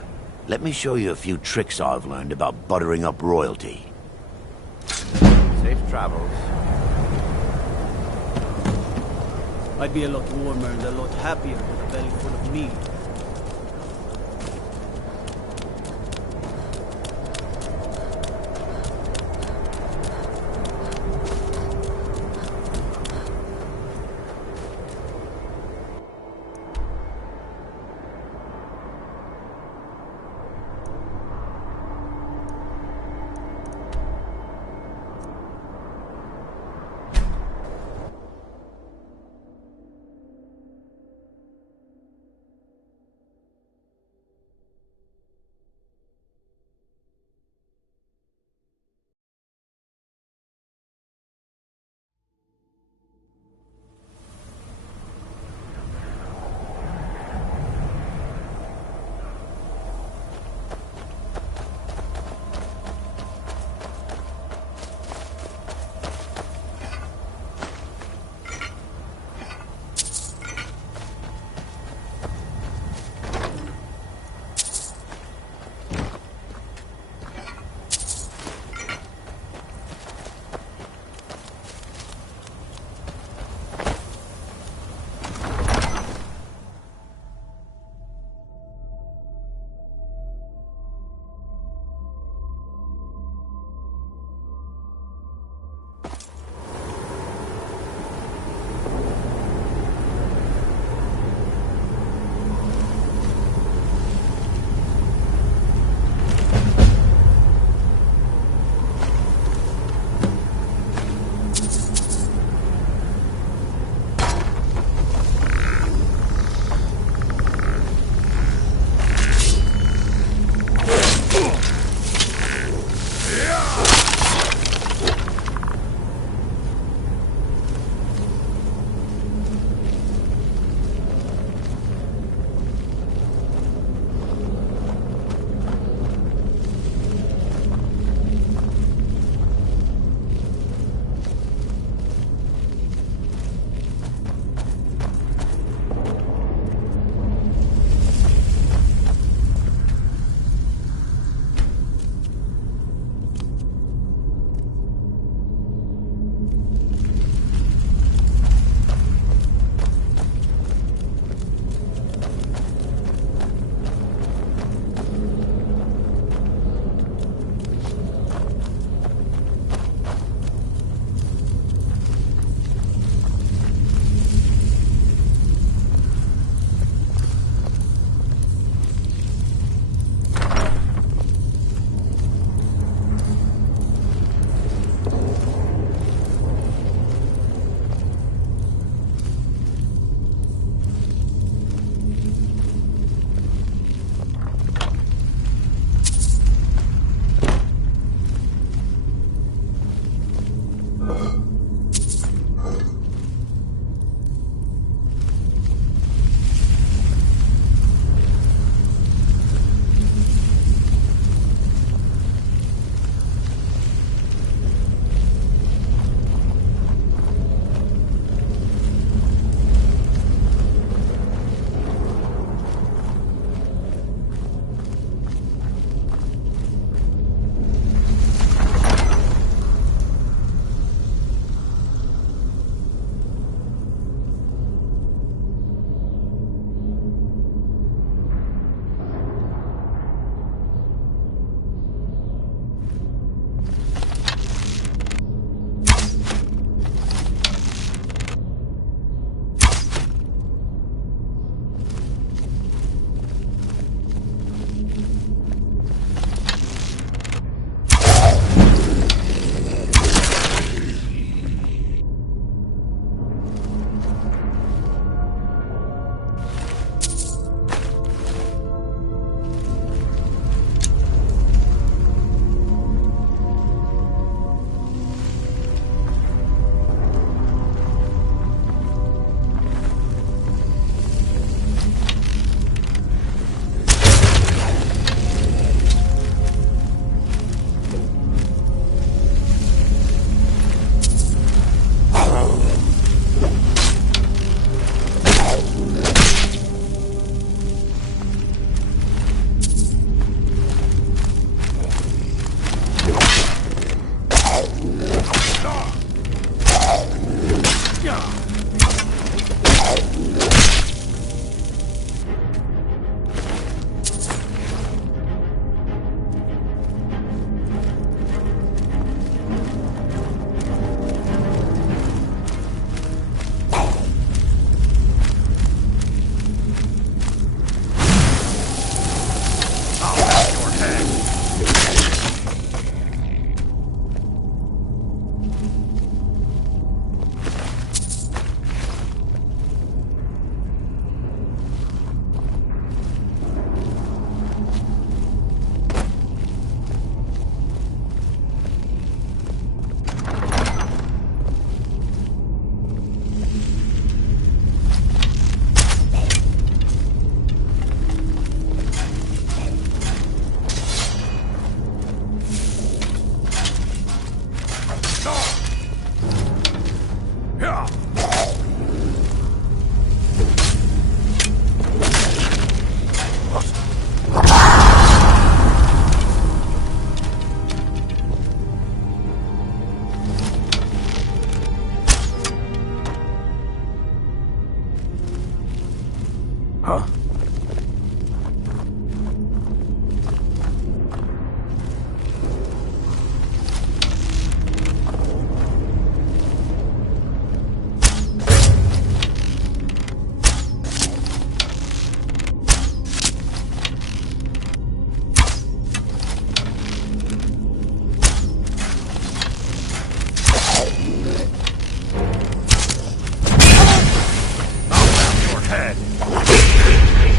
let me show you a few tricks I've learned about buttering up royalty. Safe travels. I'd be a lot warmer and a lot happier with a belly full of meat. Huh? Head.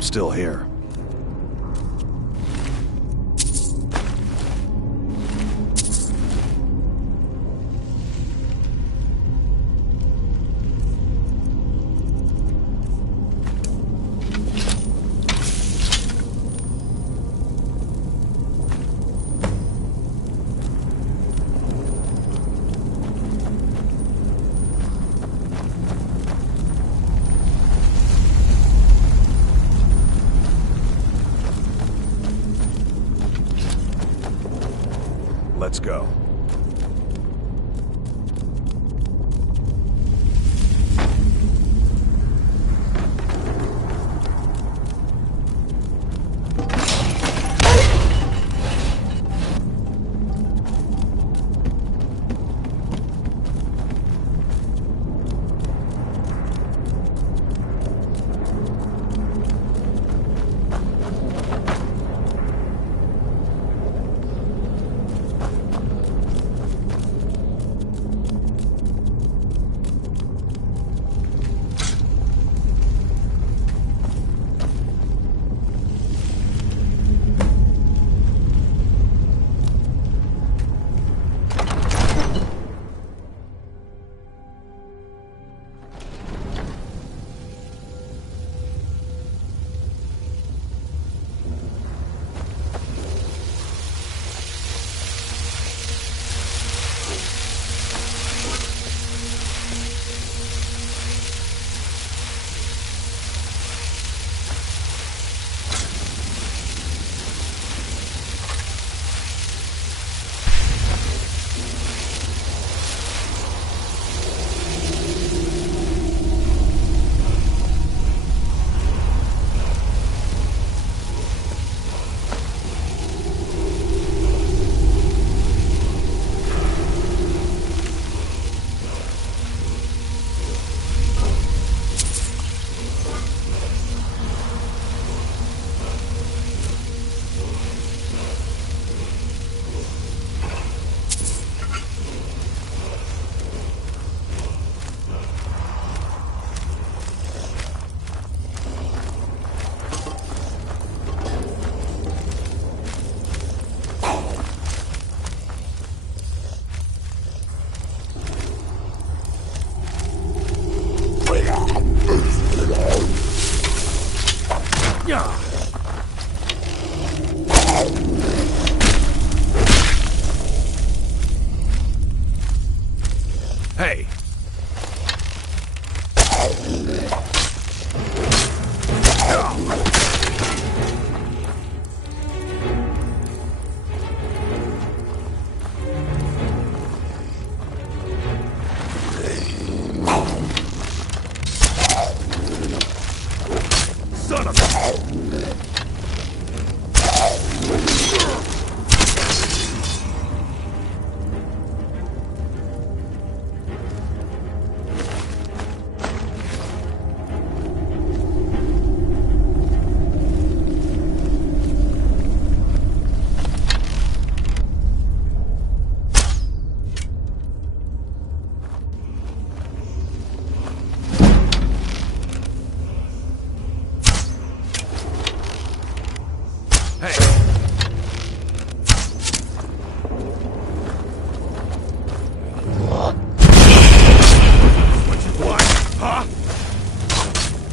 I'm still here. Let's go. Hey! Son of a...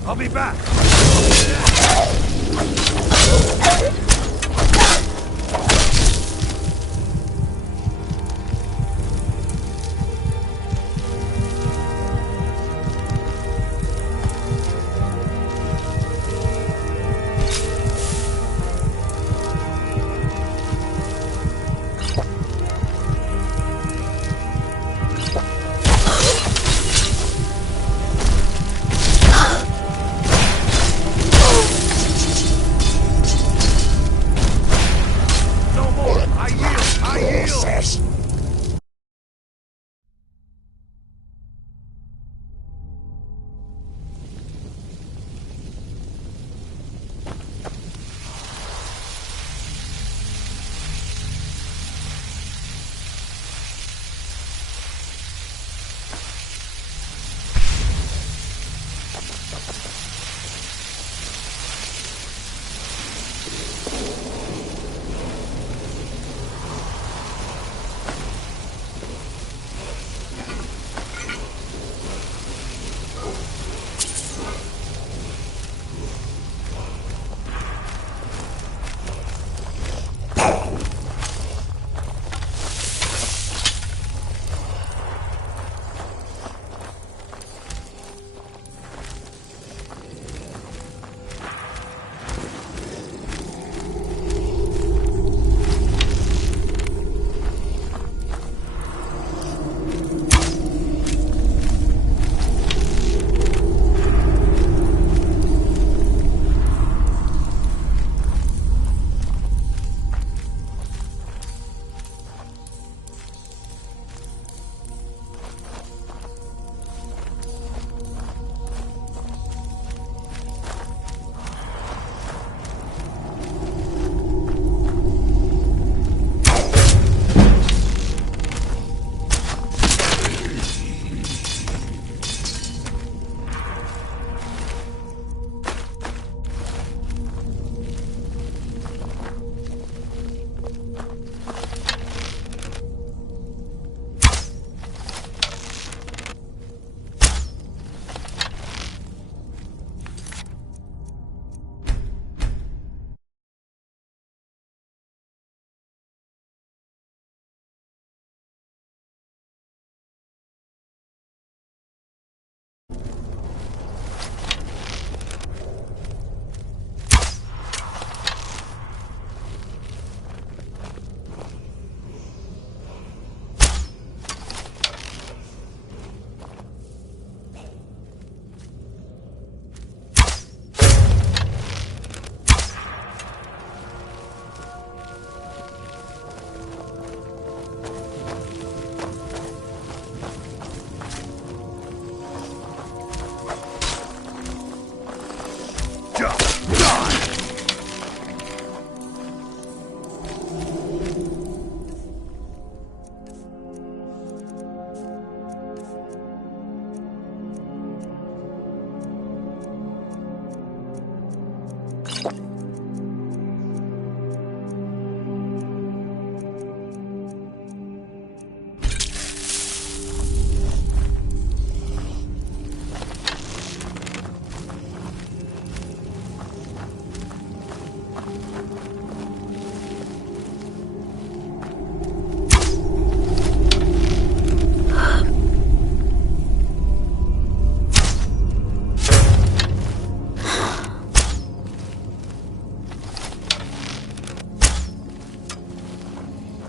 I'll be back!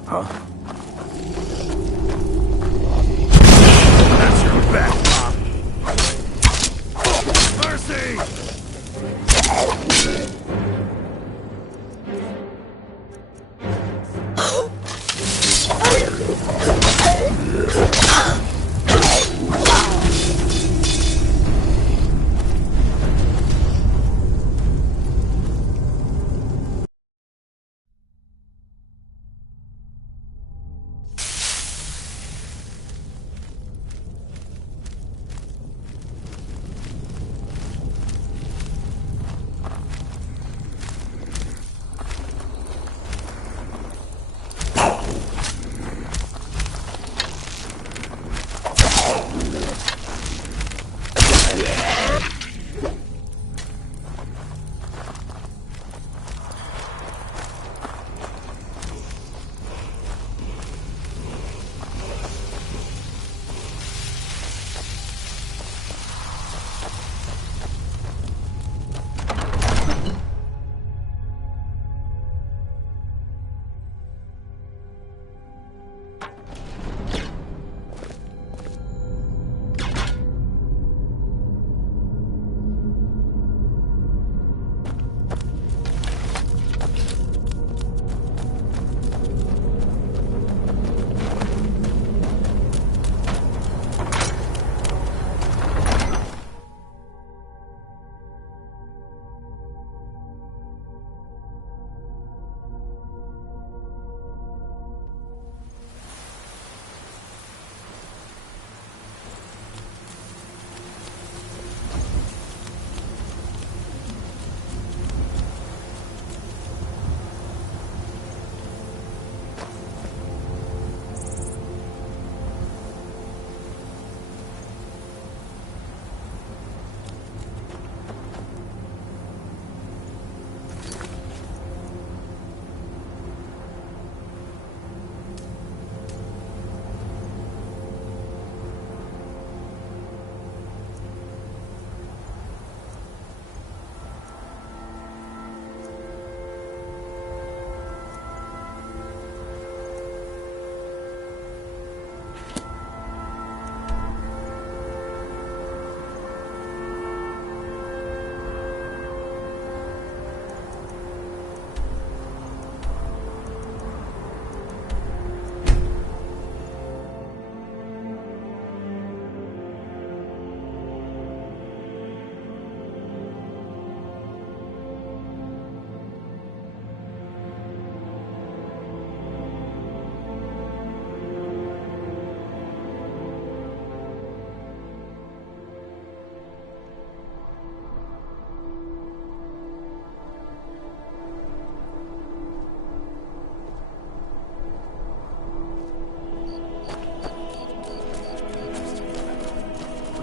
Huh? That's your back, Mom. Mercy!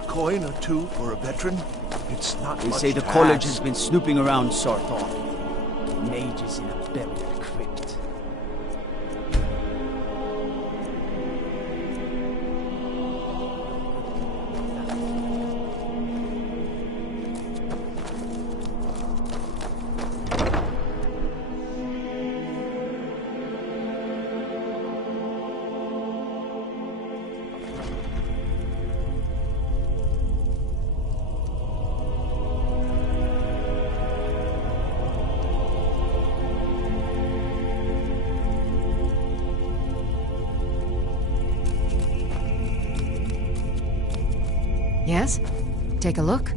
Coin or two for a veteran? It's not They much say the to college ask. has been snooping around Sarthal. Mages in a buried crypt. Yes? Take a look.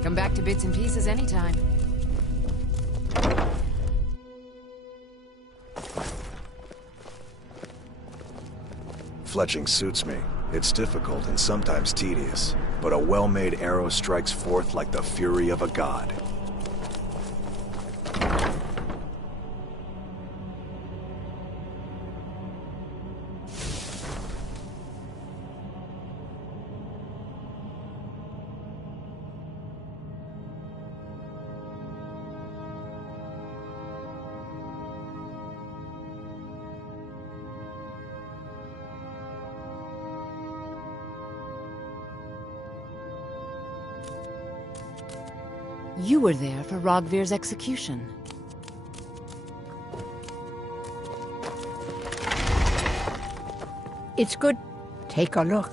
Come back to bits and pieces anytime. Fletching suits me. It's difficult and sometimes tedious, but a well-made arrow strikes forth like the fury of a god. You were there for Rogvir's execution. It's good. Take a look.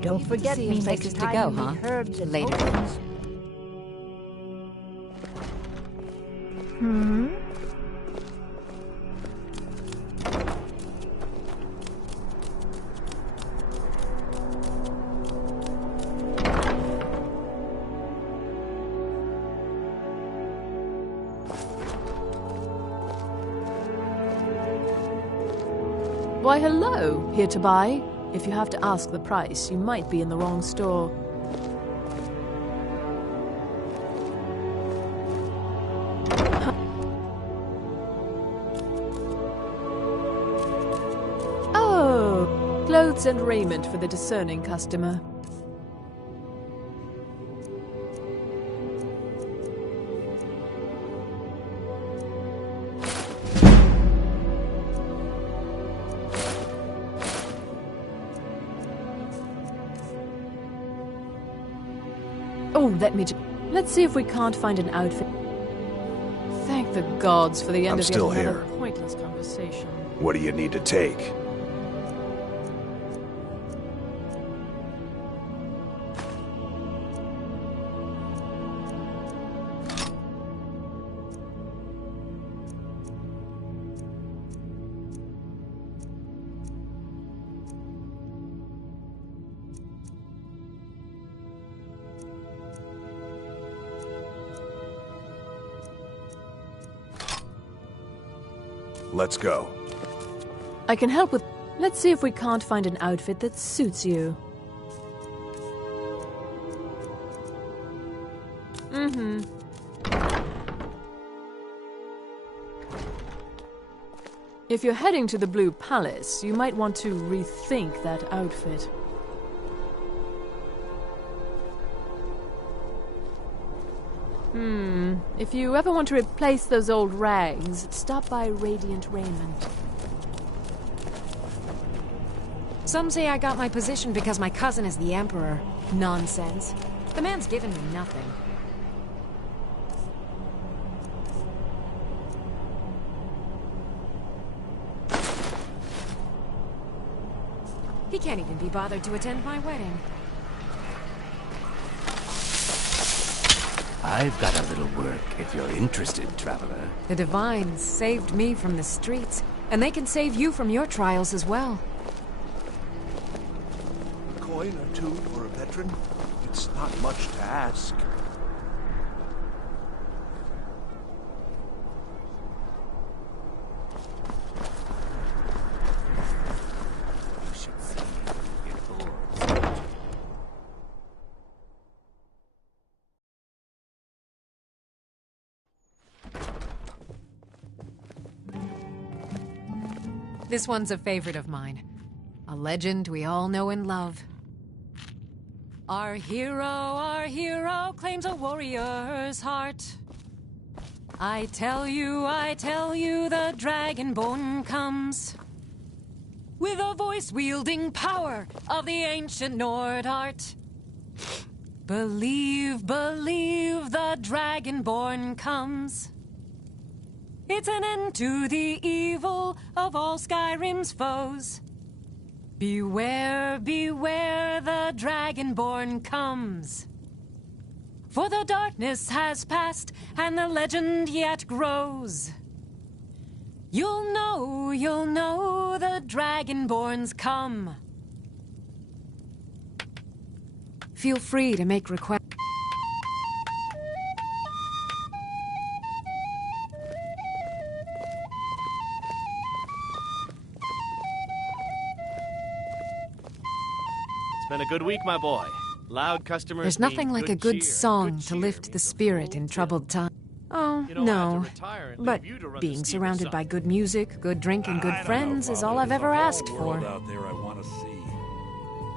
Don't forget me next time to go, we huh? herbs and Later. potions. Hmm? Why, hello. Here to buy? If you have to ask the price, you might be in the wrong store. Oh, clothes and raiment for the discerning customer. Oh, let's see if we can't find an outfit. Thank the gods for the end I'm of still yet another here. pointless conversation. What do you need to take? Let's go. I can help with... Let's see if we can't find an outfit that suits you. Mm-hmm. If you're heading to the Blue Palace, you might want to rethink that outfit. If you ever want to replace those old rags, stop by Radiant Raiment. Some say I got my position because my cousin is the Emperor. Nonsense. The man's given me nothing. He can't even be bothered to attend my wedding. I've got a little work if you're interested, traveler. The Divines saved me from the streets, and they can save you from your trials as well. A coin or two for a veteran? It's not much to ask. This one's a favorite of mine. A legend we all know and love. Our hero claims a warrior's heart. I tell you, the Dragonborn comes. With a voice-wielding power of the ancient Nord art. Believe, the Dragonborn comes. It's an end to the evil of all Skyrim's foes. Beware, the Dragonborn comes. For the darkness has passed, and the legend yet grows. You'll know the Dragonborn's come. Feel free to make requests. Been a good week, my boy. Loud customers. There's nothing like a good cheer. song to lift the spirit in troubled times. Oh, no. But being surrounded by good music, good drink, and good friends is all I've ever asked for. Out there I want to see.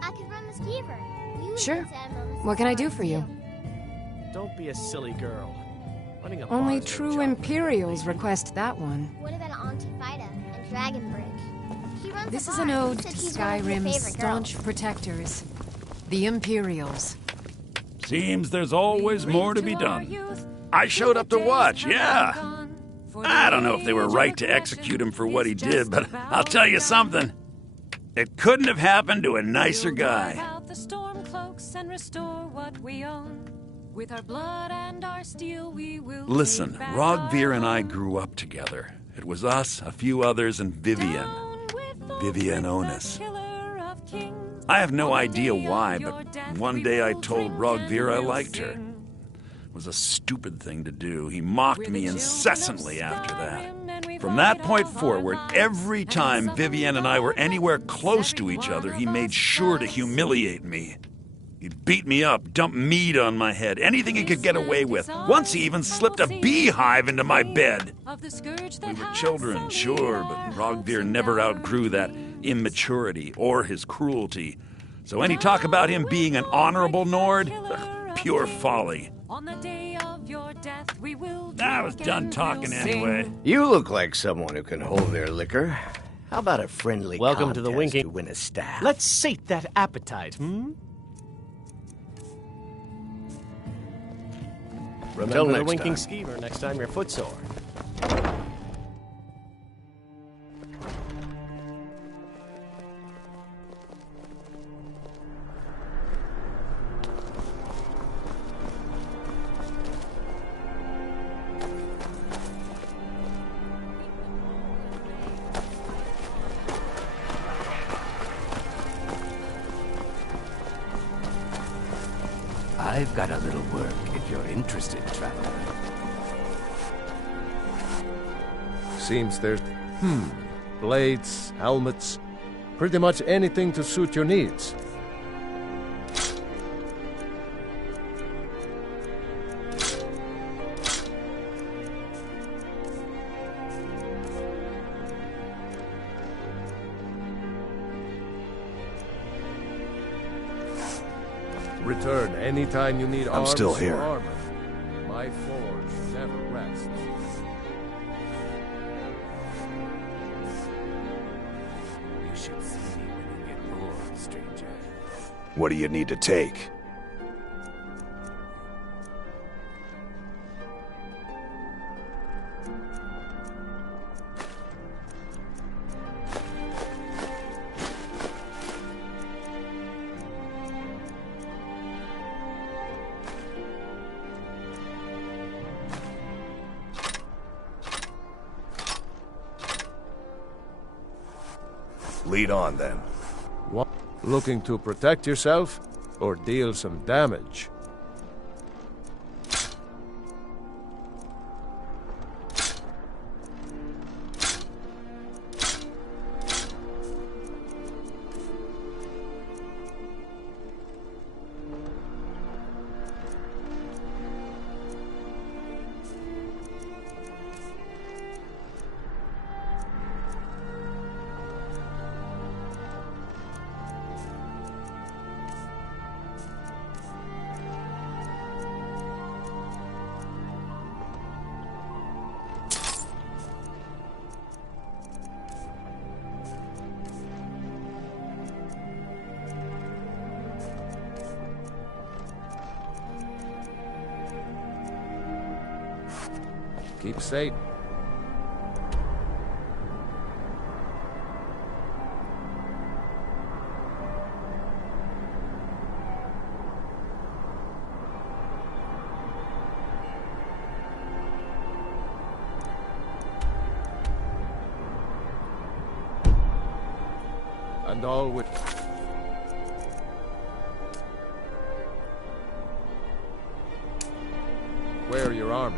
I could run the skeever. You Sure. can stand on the What can I do side, for you? too. Don't be a silly girl. Running a Only bar's no true job. Imperials request that one. What about Auntie Vida and Dragonbridge? He runs This a is bar. an ode He to said he's one of your Skyrim's favorite staunch girls. protectors, the Imperials. Seems there's always more to be done. I showed up to watch, yeah. I don't know if they were right to execute him for what he did, but I'll tell you something. It couldn't have happened to a nicer guy. Out the storm cloaks and restore what we own. With our blood and our steel, we will. Listen, Rogvir and I grew up together. It was us, a few others, and Vivian. Vivian Onus. I have no idea why, but one day I told Rogvir I liked her. It was a stupid thing to do. He mocked me incessantly after that. From that point forward, every time Vivian and I were anywhere close to each other, he made sure to humiliate me. He'd beat me up, dump meat on my head, anything he could get away with. Once he even slipped a beehive into my bed. We were children, sure, but Rogvir never outgrew that immaturity or his cruelty. So any talk about him being an honorable Nord? Pure folly. I was done talking anyway. You look like someone who can hold their liquor. How about a friendly Welcome to the contest winking. to win a staff? Let's sate that appetite, Remember Till the next winking time. skeever next time you're footsore. I've got a little work if you're interested, traveler. Seems there's... blades, helmets, pretty much anything to suit your needs. Return anytime you need I'm arms still or here. armor. My forge never rests. You should see me when you get bored, stranger. What do you need to take? Lead on, then. What? Looking to protect yourself or deal some damage? Keep safe. And all with... Wear your armor.